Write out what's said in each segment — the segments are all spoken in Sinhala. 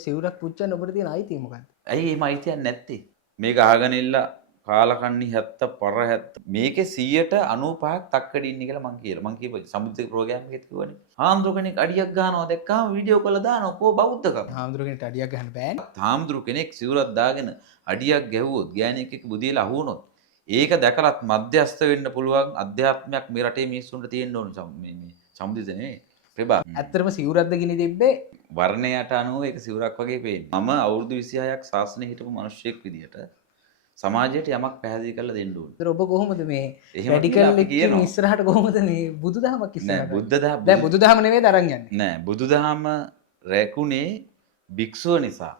සිවුරක් පුච්චන්න ඔබට තියෙන අයිතිය මොකක්ද? ඇයි එහෙම අයිතියක් නැත්තේ? මේක අහගෙන ඉල්ල කාලකන්ණි 70 පර 70 මේකේ 95ක් තක්කඩි ඉන්නේ කියලා මං කියලා. මං කියපුවා සමුද්‍රික ප්‍රෝග්‍රෑම් එකෙත් කිව්වනේ. හාමුදුරු කෙනෙක් අඩියක් ගන්නවා දැක්කම වීඩියෝ කරලා දානවා. කෝ බෞද්ධකම. හාමුදුරු කෙනෙක්ට අඩියක් ගහන්න බෑනේ. හාමුදුරු කෙනෙක් සිවුරක් දාගෙන අඩියක් ගැහුවොත් ගෑණියෙක් එක්ක බුදියලා අහු වුණොත් ඒක දැකලත් මධ්‍යස්ත වෙන්න පුළුවන් අධ්‍යාත්මයක් මේ රටේ මිනිස්සුන්ට තියෙන්න ඕන මේ සමුදිත නෙවෙයි. ප්‍රභා. ඇත්තටම සිවුරක්ද ගිනි තිබ්බේ වර්ණයට අනුව ඒක සිවුරක් වගේ පේන්නේ. මම අවුරුදු 26ක් ශාසනය හිටපු මිනිහෙක් විදියට සමාජයට යමක් පැහැදිලි කරලා දෙන්න ඕනේ. ඒතර ඔබ කොහොමද මේ එහෙම රැඩිකල් එකකින් ඉස්සරහට කොහොමද මේ බුදුදහමක් ඉස්සරහට? නෑ බුද්ධදහම දැන් බුදුදහම නෙවෙයි අරන් යන්නේ. නෑ බුදුදහම රැකුනේ භික්ෂුව නිසා.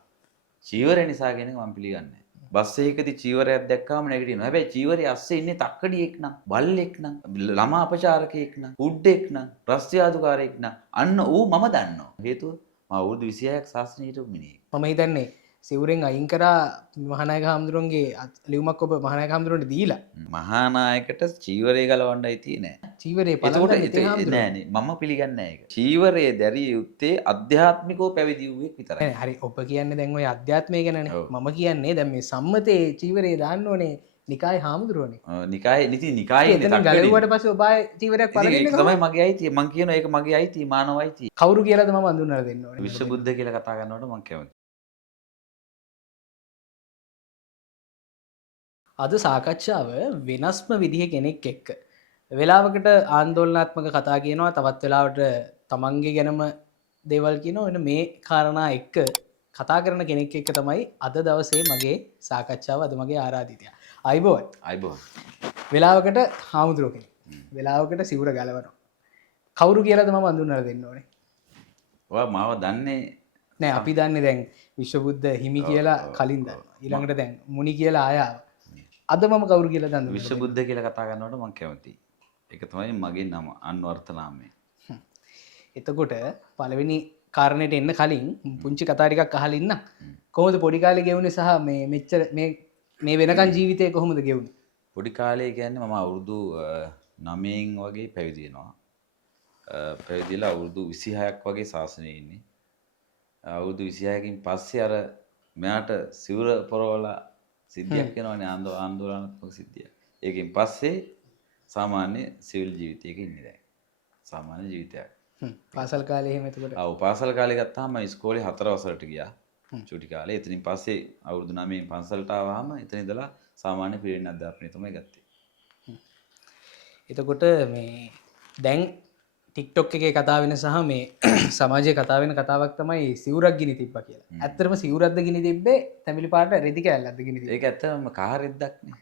චීවරය නිසා කියන එක මම පිළිගන්නේ. බස් එකකදී චීවරයක් දැක්කම නැගිටිනවා. හැබැයි චීවරයේ අස්සේ ඉන්නේ තක්කඩියෙක් නම්, බල්ලෙක් නම්, ළමා අපචාරකයෙක් නම්, උඩෙක් නම්, රස්තියාදුකාරයෙක් නම් අන්න ඌ මම දන්නවා. හේතුව මම අවුරුදු 26ක් ශාස්ත්‍රණිය හිටපු මිනිහෙක්. මම හිතන්නේ සිවුරෙන් අයින් කරා මහානායක හාමුදුරන්ගේ ලියුමක් ඔබ මහානායක හාමුදුරන්ට දීලා. මහානායකට චීවරය ගලවන්නයි තියෙන්නේ. චීවරේ එතකොට නෑනේ මම පිළිගන්නේ නෑ ඒක. චීවරයේ දැරිය යුත්තේ අධ්‍යාත්මිකව පැවිදි වූෙක් විතරයි. හරි ඔබ කියන්නේ දැන් ඔය අධ්‍යාත්මය ගැනනේ. මම කියන්නේ දැන් මේ සම්මතේ චීවරේ දාන්න ඕනේ නිකායේ හාමුදුරුවනේ. නිකායේ නිකායේ එතන ගලවුවට පස්සේ ඔබ ආයේ චීවරයක් පළගෙන ඒක තමයි මගේ අයිතිය. මං කියනවා ඒක මගේ අයිතිය, මානව අයිතිය. කවුරු කියලාද මම අඳුනලා දෙන්න ඕනේ. විශ්ව බුද්ධ කියලා කතා කරනකොට මං කැමතියි. අද සාකච්ඡාව වෙනස්ම විදිහ කෙනෙක් එක්ක. වෙලාවකට ආන්දෝලනාත්මක කතා කියනවා, තවත් වෙලාවට තමන්ගේ ගැනම දේවල් කියනවා. එන්න මේ කාරණා එක්ක කතා කරන කෙනෙක් එක්ක තමයි අද දවසේ මගේ සාකච්ඡාව, අද මගේ ආරාධිතයා. අයිබෝන්. අයිබෝන්. වෙලාවකට හාමුදුරුවෝ කෙනෙක්. වෙලාවකට සිවුර ගලවනවා. කවුරු කියලාද මම අඳුනලා දෙන්න ඕනේ? ඔයා මාව දන්නේ නෑ. අපි දන්නේ දැන් විශ්වබුද්ධ හිමි කියලා කලින් දන්නවා. ඊළඟට දැන් මුනි කියලා ආය ආවා. අද මම කවුරු කියලා දන්නවද? විශ්ව බුද්ධ කියලා කතා කරනකොට මම කැමතියි. ඒක තමයි මගේ නම, අන්වර්ථ නාමය. එතකොට පළවෙනි කාරණේට එන්න කලින් පුංචි කතා ටිකක් අහලා ඉන්න. කොහොමද පොඩි කාලේ ගෙවුනේ සහ මේ මෙච්චර මේ වෙනකන් ජීවිතේ කොහොමද ගෙවුනේ? පොඩි කාලේ කියන්නේ මම අවුරුදු 9න් වගේ පැවිදි වෙනවා. පැවිදිලා අවුරුදු 26ක් වගේ ශාසනයේ ඉන්නේ. අවුරුදු 26කින් පස්සේ අර මෙයාට සිවුර පොරවලා සිද්ධියක් වෙනවනේ ආందోලනාත්මක සිද්ධියක්. ඒකෙන් පස්සේ සාමාන්‍ය සිවිල් ජීවිතයක ඉන්නේ දැන්. සාමාන්‍ය ජීවිතයක්. පාසල් කාලේ එහෙම එතකොට. ආ පාසල් කාලේ ගත්තාම මම ඉස්කෝලේ 4 වසරට ගියා. චුටි කාලේ. එතනින් පස්සේ අවුරුදු 9න් පන්සලට ආවම එතන ඉඳලා සාමාන්‍ය පිරිවෙන් අධ්‍යාපනය තමයි ගත්තේ. එතකොට මේ දැන් TikTok එකේ කතා වෙන සහ මේ සමාජයේ කතා වෙන කතාවක් තමයි සිවුරක් ගිනි තිබ්බා කියලා. ඇත්තටම සිවුරක්ද ගිනි තිබ්බේ තැඹිලි පාට රෙදි කෑල්ලක්ද ගිනි තිබ්බේ? ඒක ඇත්තම කහ රෙද්දක් නේ.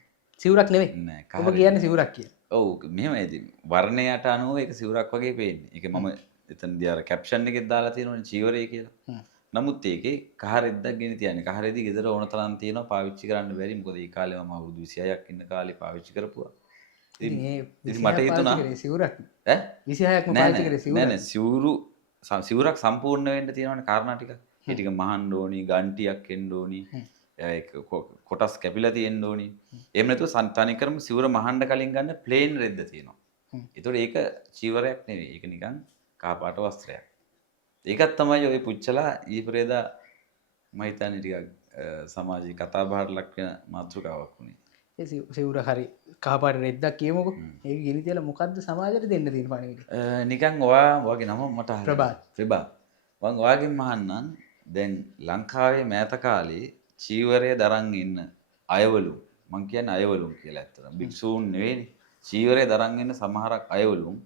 සිවුරක් නෙවෙයි. නෑ ඔබ කියන්නේ සිවුරක් කියලා. ඔව් මෙහෙමයි. වර්ණයට අනුව ඒක සිවුරක් වගේ පේන්නේ. ඒක මම එතනදී අර කැප්ෂන් එකෙත් දාලා තියෙනවනේ චීවරය කියලා. නමුත් ඒකේ කහ රෙද්දක් ගෙන තියන්නේ. කහ රෙදි ගෙදර ඕන තරම් තියෙනවා පාවිච්චි කරන්න බැරි. මොකද ඒ කාලේ මම අවුරුදු 26ක් ඉන්න කාලේ පාවිච්චි කරපුවා. ඉතින් මට හිතුණා සිවුරක් ඈ 26ක්ම පාවිච්චි කරේ සිවුරක්. නෑ නෑ සිවුරක් සම්පූර්ණ වෙන්න තියෙනවනේ කාරණා ටික. ඒ ටික මහන්න ඕනි, ගන්ටියක් එන්න ඕනි. ඒක කොටස් කැපිලා තියෙන්න ඕනි. එහෙම නැතුව තනිකරම සිවුර මහන්න කලින් ගන්න ප්ලේන් රෙද්ද තියෙනවා. ඒතකොට ඒක චීවරයක් නෙවෙයි. ඒක නිකන් කහපාට වස්ත්‍රයක්. ඒකත් තමයි ඔය පුච්චලා ඊපරේදා මම හිතන්නේ ටිකක් සමාජයේ කතා බහට ලක් වෙන මාතෘකාවක් වුණේ. ඒ සිවුර හරි කහපාට රෙද්දක් කියමුකෝ. ඒක ගිනි තියලා මොකද්ද සමාජයට දෙන්න තියෙන පණිවිඩය? නිකන් ඔයාගේ නම මට හරියට ප්‍රභාත්. මම ඔයාගෙන් මහන්නම් දැන් ලංකාවේ මෑත කාලේ චීවරය දරන් ඉන්න අයවලු මං කියන්නේ අයවලුන් කියලා ඇත්තටම භික්ෂූන් නෙවෙයිනේ. චීවරය දරන් ඉන්න සමහරක් අයවලුන්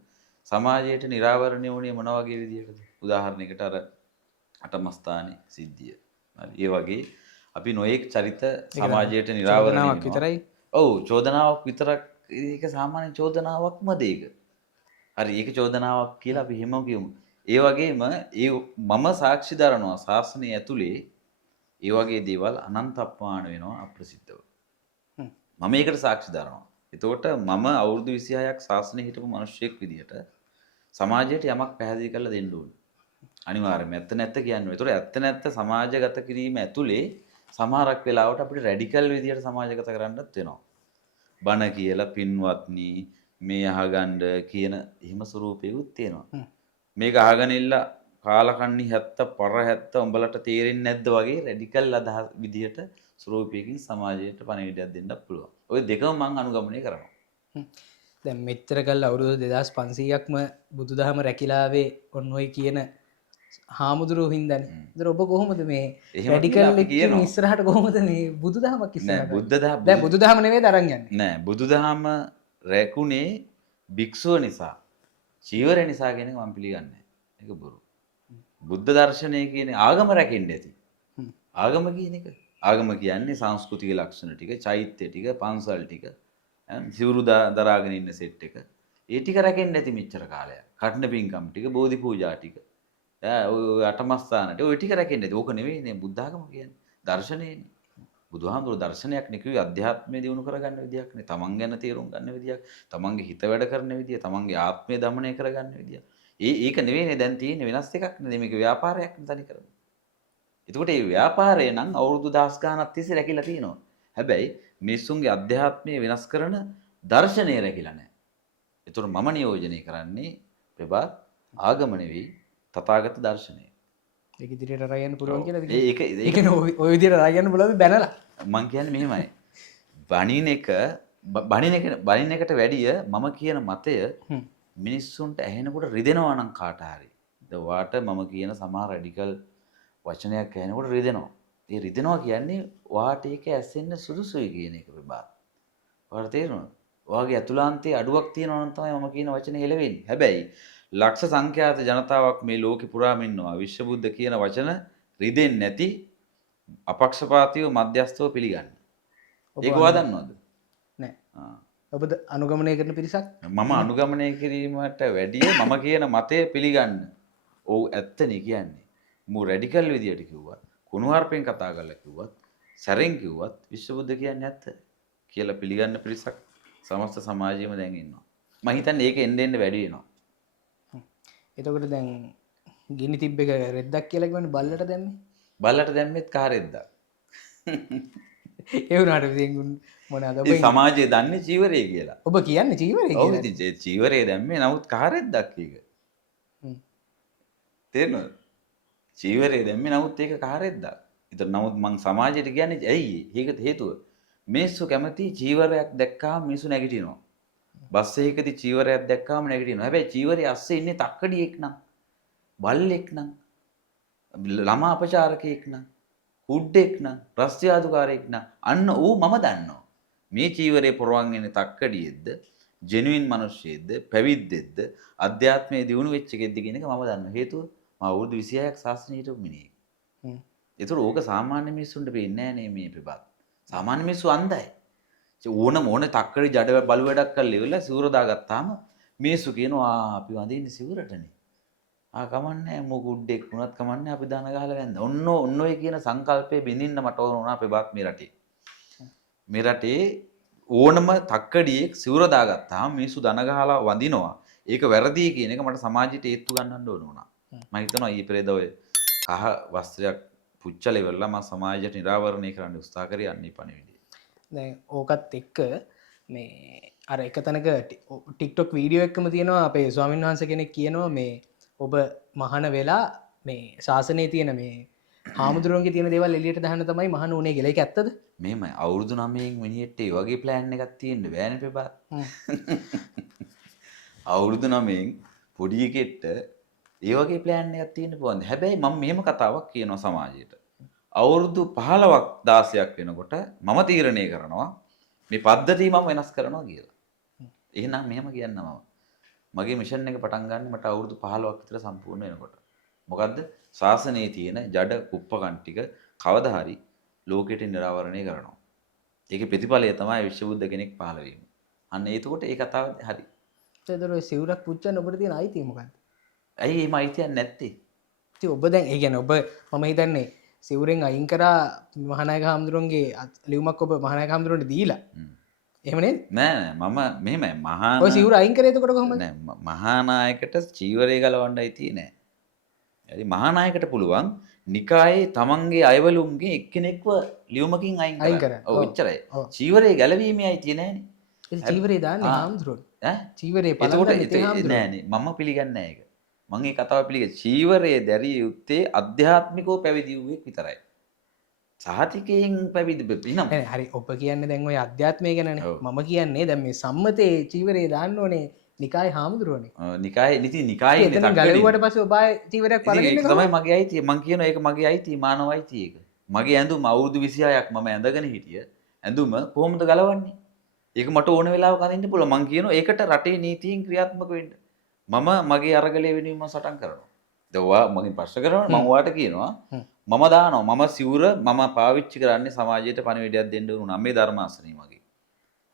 සමාජයට නිරාවරණය වුණේ මොන වගේ විදියකටද? උදාහරණයකට අර අටමස්ථානේ සිද්ධිය. හරි. ඒ වගේ අපි නොඑක් චරිත සමාජයට නිරාවරණය වෙනවා. විතරයි. ඔව් චෝදනාවක් විතරක් ඒක සාමාන්‍ය චෝදනාවක්ම දෙයක. හරි ඒක චෝදනාවක් කියලා අපි හිමු කියමු. ඒ වගේම මම සාක්ෂි දරනවා ශාසනය ඇතුලේ ඒ වගේ දේවල් අනන්ත අපමාන වෙනවා අප්‍රසිද්ධව. මම ඒකට සාක්ෂි දරනවා. එතකොට මම අවුරුදු 26ක් ශාසනය හිටපු මිනිහෙක් විදියට සමාජයට යමක් පැහැදිලි කරලා දෙන්න ඕනේ. අනිවාර්යයෙන්ම ඇත්ත නැත්ත කියන්නේ. ඒතකොට ඇත්ත නැත්ත සමාජගත කිරීම ඇතුලේ සමහරක් වෙලාවට අපිට රැඩිකල් විදියට සමාජගත කරන්නත් වෙනවා. බණ කියලා පින්වත්නි මේ අහගන්න කියන එහෙම ස්වරූපයකුත් තියෙනවා. මේක අහගෙන ඉල්ල කාලකන්ණි 70 පර 70 උඹලට තේරෙන්නේ නැද්ද වගේ රැඩිකල් අදහස් විදියට ස්වරූපයකින් සමාජයට පණිවිඩයක් දෙන්නත් පුළුවන්. ওই දෙකම මම අනුගමනය කරනවා. දැන් මෙච්චර කල් අවුරුදු 2500ක්ම බුදුදහම රැකිලාවේ ඔන්න ඔය කියන හාමුදුරුවෝ හින්දානේ. ඒතර ඔබ කොහොමද මේ එහෙම රැඩිකල් කියලා අපි එක්කින් කියනවා. ඉස්සරහට කොහොමද මේ බුදුදහමක් නෑ ඉස්සරහට? බුද්ධ දහම දැන් බුදුදහම නෙවෙයි අරන් යන්නේ. නෑ බුදුදහම රැකුනේ භික්ෂුව නිසා චීවරය නිසා කියන එක මම පිළිගන්නේ නෑ. ඒක බොරු. බුද්ධ දර්ශනය කියන්නේ ආගම රැකෙන්න ඇති. ආගම කියන එක. ආගම කියන්නේ සංස්කෘතික ලක්ෂණ ටික, චෛත්‍ය ටික, පන්සල් ටික, සිවුරු දරාගෙන ඉන්න සෙට් එක. ඒ ටික රැකෙන්න ඇති මෙච්චර කාලයක්. කටන පින්කම් ටික, බෝධි පූජා ටික. ඔය අටමස්ථානට ඔය ටික රැකෙන්න ඇති. ඕක නෙවෙයිනේ බුද්ධ ආගම කියන්නේ. දර්ශනයනේ. බුදුහාමුදුරුවෝ දර්ශනයක් නේ කිව්වේ අධ්‍යාත්මය දියුණු කරගන්න විදියක් නේ. තමන් ගැන තේරුම් ගන්න විදියක්, තමන්ගේ හිත වැඩ කරන විදිය, තමන්ගේ ආත්මය දමනය කරගන්න විදිය. ඒක නෙවෙයිනේ දැන් තියෙන්නේ වෙනස් එකක් නේ. මේක ව්‍යාපාරයක් නේ තනි කරන්නේ. එතකොට මේ ව්‍යාපාරය නම් අවුරුදු 10 ගාණක් තිස්සේ රැකිලා තියෙනවා. හැබැයි මිනිස්සුන්ගේ අධ්‍යාත්මය වෙනස් කරන දර්ශනය රැකිලා නැහැ. ඒතර මම නියෝජනය කරන්නේ ප්‍රබාත් ආගම නෙවෙයි තථාගත දර්ශනය. ඒක ඉදිරියට අරගෙන පුළුවන් කියලාද? ඒක ඔය විදිහට අරගෙන බලද්දි බැනලා. මං කියන්නේ මෙහෙමයි. බණින එකට වැඩිය මම කියන මතය මිනිස්සුන්ට ඇහෙනකොට රිදෙනවා නම් කාට හරි. වාට මම කියන සමහර රැඩිකල් වචනයක් ඇහෙනකොට රිදෙනවා. ඒ රිදෙනවා කියන්නේ වාට ඒක ඇසෙන්න සුදුසුයි කියන එක ප්‍රබාත්. වාට තේරෙනවද? වාගේ අතුලාන්තයේ අඩුවක් තියෙනවා නම් තමයි මම කියන වචනේ හෙලවෙන්නේ. හැබැයි ලක්ෂ සංඛ්‍යාත ජනතාවක් මේ ලෝකෙ පුරාම ඉන්නවා. විශ්වබුද්ධ කියන වචන රිදෙන්නේ නැති අපක්ෂපාතීව මධ්‍යස්ථව පිළිගන්න. ඒක ඔයා දන්නවද? නෑ. ඔබද අනුගමනය කරන පිරිසක්? මම අනුගමනය කිරීමට වැඩිය මම කියන මතය පිළිගන්න. ඔව් ඇත්තනේ කියන්නේ. මු රැඩිකල් විදියට කිව්වත්, කුණුහරුපෙන් කතා කරලා කිව්වත්, සැරෙන් කිව්වත් විශ්වබුද්ධ කියන්නේ ඇත්ත කියලා පිළිගන්න පිරිසක් සමස්ත සමාජයේම දැන් ඉන්නවා. මම හිතන්නේ ඒක එන්න එන්න වැඩි වෙනවා. එතකොට දැන් ගිනි තිබ්බ එක රෙද්දක් කියලා කියන්නේ බල්ලට දැම්මේ? බල්ලට දැම්මෙත් කාරෙද්දක්. ඒ වුණාට ඉතින් මොනවාද ඔබ මේ සමාජය දන්නේ චීවරය කියලා. ඔබ කියන්නේ චීවරය ඔව් කියලා? ඉතින් චීවරය දැම්මේ නමුත් කාරෙද්දක් ඒක. තේරෙනවද? චීවරය දැම්මේ නමුත් ඒක කාරෙද්දක්. ඒතර නමුත් මං සමාජයට කියන්නේ ඇයි? ඒකට හේතුව මිනිස්සු කැමති චීවරයක් දැක්කාම මිනිස්සු නැගිටිනවා. බස් එකකදී චීවරයක් දැක්කාම නැගිටිනවා. හැබැයි චීවරයේ අස්සේ ඉන්නේ තක්කඩියෙක් නම්, බල්ලෙක් නම්, ළමා අපචාරකයෙක් නම්, හුඩ්ඩෙක් නම්, රස්තියාදුකාරයෙක් නම් අන්න ඌ මම දන්නවා. මේ චීවරේ පොරවන් ඉන්නේ තක්කඩියෙක්ද, ජෙනුයින් මිනිස්සෙක්ද, පැවිද්දෙක්ද, අධ්‍යාත්මයේ දියුණු වෙච්ච එකෙක්ද කියන එක මම දන්නවා. හේතුව මම අවුරුදු 26ක් ශාස්ත්‍රණීය හිටපු මිනිහෙක්. ඒතර ඕක සාමාන්‍ය මිනිස්සුන්ට පේන්නේ නැහැ නේ මේ ප්‍රබත්. සාමාන්‍ය මිනිස්සු අන්ධයි. ඕන තක්කඩි ජඩ බලු වැඩක් කරලා ඉවරලා සිවුර දාගත්තාම මිනිස්සු කියනවා අපි වඳින්නේ සිවුරටනේ. කමන්නේ මොකුඩ්ඩෙක් වුණත් කමන්නේ අපි දන ගහලා වැන්ද. ඔන්න ඔය කියන සංකල්පය බින්දින්න මට ඕන වුණා ප්‍රබත් මේ රටේ. මේ රටේ ඕනම තක්කඩියෙක් සිවුර දාගත්තාම මිනිස්සු දන ගහලා වඳිනවා. ඒක වැරදි කියන එක මට සමාජයට ඒත්තු ගන්නන්න ඕන වුණා. මම හිතනවා ඊ පෙරේද ඔය කහ වස්ත්‍රයක් පුච්චල ඉවරලා මම සමාජයට නිරාවරණය කරන්න උත්සාහ කරේ යන්නේ පණිවිඩය. දැන් ඕකත් එක්ක මේ අර එක තැනක ටික්ටොක් වීඩියෝ එකම තියෙනවා අපේ ස්වාමීන් වහන්සේ කෙනෙක් කියනවා මේ ඔබ මහාන වෙලා මේ ශාසනයේ තියෙන මේ හාමුදුරුවන්ගේ තියෙන දේවල් එළියට දාන්න තමයි මහාන උනේ කියලා. ඒක ඇත්තද? මෙහෙමයි අවුරුදු 9න් මිනිහෙට ඒ වගේ ප්ලෑන් එකක් තියෙන්න බෑනේ ප්‍රබත්. අවුරුදු 9න් පොඩි එකෙක්ට ඒ වගේ ප්ලෑන් එකක් තියෙන්න පුළුවන්. හැබැයි මම මෙහෙම කතාවක් කියනවා සමාජයට. අවුරුදු 15ක් 16ක් වෙනකොට මම තීරණය කරනවා මේ පද්ධතිය මම වෙනස් කරනවා කියලා. එහෙනම් මෙහෙම කියන්න මම. මගේ මිෂන් එක පටන් ගන්න මට අවුරුදු 15ක් විතර සම්පූර්ණ වෙනකොට. මොකද්ද? ශාසනයේ තියෙන ජඩ කුප්පකන් ටික කවදා හරි ලෝකෙට නිරාවරණය කරනවා. ඒකේ ප්‍රතිඵලය තමයි විශ්වබුද්ධ කෙනෙක් පහළ වීම. අන්න එතකොට ඒ කතාව හරි. ඒතර ඔය සිවුරක් පුච්චන්න ඔබට තියෙන අයිතිය මොකක්ද? ඇයි එහෙම අයිතියක් නැත්තේ? ඉතින් ඔබ දැන් ඒ කියන්නේ ඔබ මම හිතන්නේ සිවුරෙන් අයින් කරා මහානායක හාමුදුරන්ගේ ලියුමක් ඔබ මහානායක හාමුදුරන්ට දීලා. එහෙම නේද? නෑ මම මෙහෙමයි ඔය සිවුර අයින් කරේ එතකොට කොහොමද? නෑ මහානායකට චීවරය ගලවන්නයි තියෙන්නේ. හරි මහානායකට පුළුවන් නිකායේ තමන්ගේ අයවලුන්ගේ එක්කෙනෙක්ව ලියුමකින් අයින් කරන්න. ඔව් එච්චරයි. චීවරය ගැලවීමේ අයිතිය නෑනේ. ඒ චීවරේ දාන්නේ හාමුදුරුවෝ. චීවරේ එතකොට නෑනේ මම පිළිගන්නේ නෑ ඒක. මම මේ කතාව පිළිගන්නේ චීවරයේ දැරිය යුත්තේ අධ්‍යාත්මිකව පැවිදි වූ විතරයි. සහතිකයෙන් පැවිදි වෙන්නම්. හරි ඔබ කියන්නේ දැන් ඔය අධ්‍යාත්මය ගැනනේ. ඔව්. මම කියන්නේ දැන් මේ සම්මතයේ චීවරේ දාන්න ඕනේ නිකායේ හාමුදුරුවනේ. නිකායේ නිකායේ එතන ගලුවට පස්සේ ඔබ ආයේ චීවරයක් ඒක පළගන්නේ තමයි මගේ අයිතිය. මං කියනවා ඒක මගේ අයිතිය, මානව අයිතිය ඒක. මගේ ඇඳුම අවුරුදු 26ක් මම ඇඳගෙන හිටිය ඇඳුම කොහොමද ගලවන්නේ? ඒක මට ඕන වෙලාවක අඳින්න පුළුවන්. මං කියනවා ඒකට රටේ නීතියෙන් ක්‍රියාත්මක වෙන්න. මම මගේ අරගලය වෙනුවෙන් මම සටන් කරනවා. දැන් ඔයා මගෙන් ප්‍රශ්න කරනවා මම ඔයාට කියනවා මම දානවා මම සිවුර මම පාවිච්චි කරන්නේ සමාජයට පණිවිඩයක් දෙන්න උන උනා මේ ධර්මාසනේ මගේ.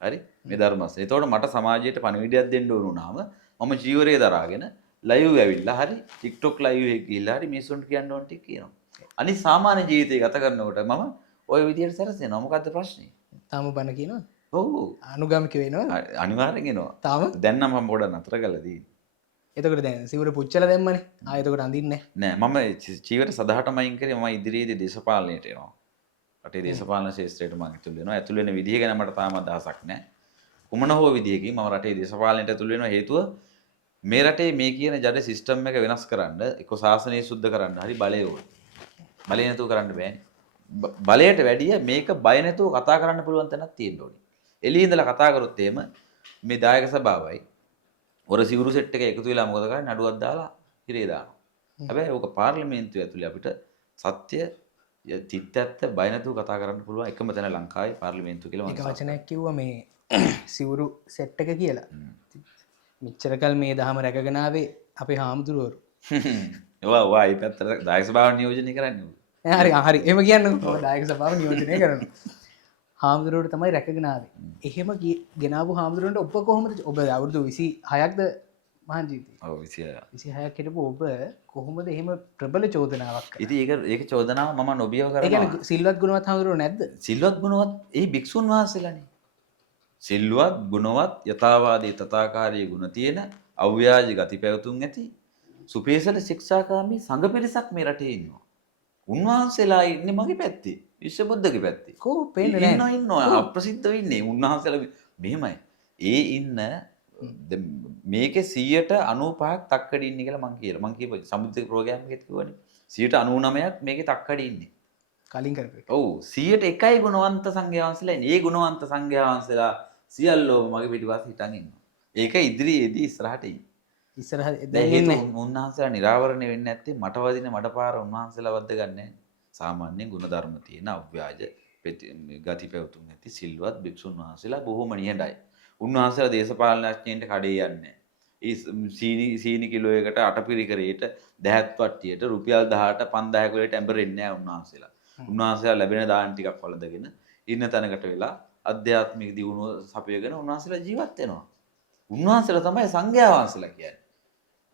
හරි? මේ ධර්මාසනේ. එතකොට මට සමාජයට පණිවිඩයක් දෙන්න උන උනාම මම ජීවරය දරාගෙන ලයිව් ඇවිල්ලා හරි TikTok ලයිව් එකේ ගිහිල්ලා හරි මිනිස්සුන්ට කියන්න ඕන ටික කියනවා. අනිත් සාමාන්‍ය ජීවිතය ගත කරනකොට මම ওই විදියට සැරසෙනවා. මොකද්ද ප්‍රශ්නේ? තාම බන කියනවා. ඔව්. අනුගාමික වෙනවා. අනිවාර්යෙන් එනවා. තාම දැන් නම් මම පොඩ නතර කරලා තියෙන්නේ. එතකොට දැන් සිවුර පුච්චලා දැම්මනේ. ආයෙත් එතකොට අඳින්නේ නෑ මම ජීවිත සදාටම අයින් කරේ මම ඉදිරියේදී දේශපාලනයට එනවා. රටේ දේශපාලන ශාස්ත්‍රයට මම ඇතුල් වෙනවා. ඇතුල් වෙන විදිහ ගැන මට තාම අදහසක් නෑ. කුමන හෝ විදිහකින් මම රටේ දේශපාලනයට ඇතුල් වෙනවා හේතුව මේ රටේ මේ කියන ජඩ සිස්ටම් එක වෙනස් කරන්න එක්ක ශාසනය සුද්ධ කරන්න හරි බලය ඕන. බලය නැතුව කරන්න බෑනේ. බලයට වැඩිය මේක බය නැතුව කතා කරන්න පුළුවන් තැනක් තියෙන්න ඕනේ. එළියේ ඉඳලා කතා කරොත් එහෙම මේ දායක සභාවයි ඔර සිවුරු සෙට් එක එකතු වෙලා මොකද කරන්නේ නඩුවක් දාලා හිරේ දානවා. හැබැයි ඕක පාර්ලිමේන්තුව ඇතුලේ අපිට සත්‍ය තිත්ත්‍යත්ත බය නැතුව කතා කරන්න පුළුවන් එකම තැන ලංකාවේ පාර්ලිමේන්තුව කියලා මම එක වචනයක් කිව්වා මේ සිවුරු සෙට් එක කියලා. මෙච්චරකල් මේ දහම රැකගෙන ආවේ අපේ හාමුදුරුවරු. ඔයා ඒ පැත්තට දායක සභාව නියෝජනය කරන්නේ. හරි හරි එහෙම කියන්නකෝ. මම දායක සභාව නියෝජනය කරනවා. හාමුදුරුවරු තමයි රැකගෙන ආවේ. එහෙම ගෙනාවු හාමුදුරුවන්ට ඔබ කොහොමද ඔබ අවුරුදු 26ක්ද මහන් ජීවිතේ? ඔව් 26. 26ක් හිටපු ඔබ කොහොමද එහෙම ප්‍රබල චෝදනාවක් කරන්නේ? ඉතින් ඒක චෝදනාව මම නොබියව ඒ කරනවා. කියන්නේ සිල්වත් ගුණවත් හාමුදුරුවෝ නැද්ද? සිල්වත් ගුණවත් ඒ භික්ෂුන් වහන්සේලානේ. සිල්වත් ගුණවත් යථාවාදී තථාකාරී ගුණ තියෙන අව්‍යාජ ගති පැවතුම් ඇති සුපේසල ශික්ෂාකාමී සංඝ පිරිසක් මේ රටේ ඉන්නවා. උන්වහන්සේලා ඉන්නේ මගේ පැත්තේ. විශ්වබුද්ධගේ පැත්තේ. කෝ පේන්නේ නැහැ. ඉන්නවා අප්‍රසිද්ධව ඉන්නේ. උන්වහන්සේලා මෙහෙමයි. ඒ ඉන්න මේකේ 95ක් තක්කඩි ඉන්නේ කියලා මං කියලා. මං කියපුවා සමුද්‍රික ප්‍රෝග්‍රෑම් එකෙත් කිව්වනේ. 99ක් මේකේ තක්කඩි ඉන්නේ. කලින් කරපු එක. ඔව් 101යි ගුණවන්ත සංඝයා වහන්සේලා ඉන්නේ. ඒ ගුණවන්ත සංඝයා වහන්සේලා සියල්ලෝම මගේ පිටිපස්ස හිටන් ඉන්නවා. ඒක ඉදිරියේදී ඉස්සරහට ඉන්නේ. ඉස්සරහ දැන් ඉන්නේ උන්වහන්සේලා නිරාවරණය වෙන්නේ නැත්තේ මට වදින මඩපාර උන්වහන්සේලා වද්ද ගන්නෑ. සාමාන්‍ය ගුණධර්ම තියෙන අව්‍යාජ ගති පැවතුම් නැති සිල්වත් භික්ෂුන් වහන්සේලා බොහොම නිහඬයි. උන්වහන්සේලා දේශපාලනඥයින්ට කඩේ යන්නේ නැහැ. සීනි කිලෝ එකට අටපිරිකරේට දහත් වට්ටියට රුපියල් 18 5000 වලට ඇඹරෙන්නේ නැහැ උන්වහන්සේලා. උන්වහන්සේලා ලැබෙන දාන ටිකක් වළඳගෙන ඉන්න තැනකට වෙලා අධ්‍යාත්මික දියුණුව සපයගෙන උන්වහන්සේලා ජීවත් වෙනවා. උන්වහන්සේලා තමයි සංඝයා වහන්සේලා කියන්නේ.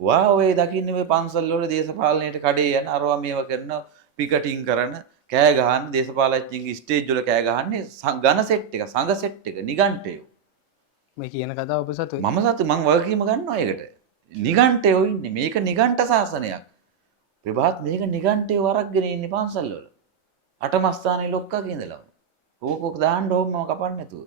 වා ඔය දකින්නේ මේ පන්සල් වල දේශපාලනයට කඩේ යන අරවා මේව කරන පිකටින් කරන කෑ ගහන දේශපාලඥයින්ගේ ස්ටේජ් වල කෑ ගහන්නේ ඝන සෙට් එක සංඝ සෙට් එක නිගණ්ඨයෝ. මේ කියන කතාව ඔබ සතුයි. මම සතු මං වගකීම ගන්නවා ඒකට. නිගණ්ඨයෝ ඉන්නේ මේක නිගණ්ඨ ශාසනයක්. ප්‍රභාත් මේක නිගණ්ඨයෝ වරක්ගෙන ඉන්නේ පන්සල් වල. අටමස්ථානේ ලොක්කගේ ඉඳලා. ඕක දාන්න ඕම මම කපන්නේ නැතුව.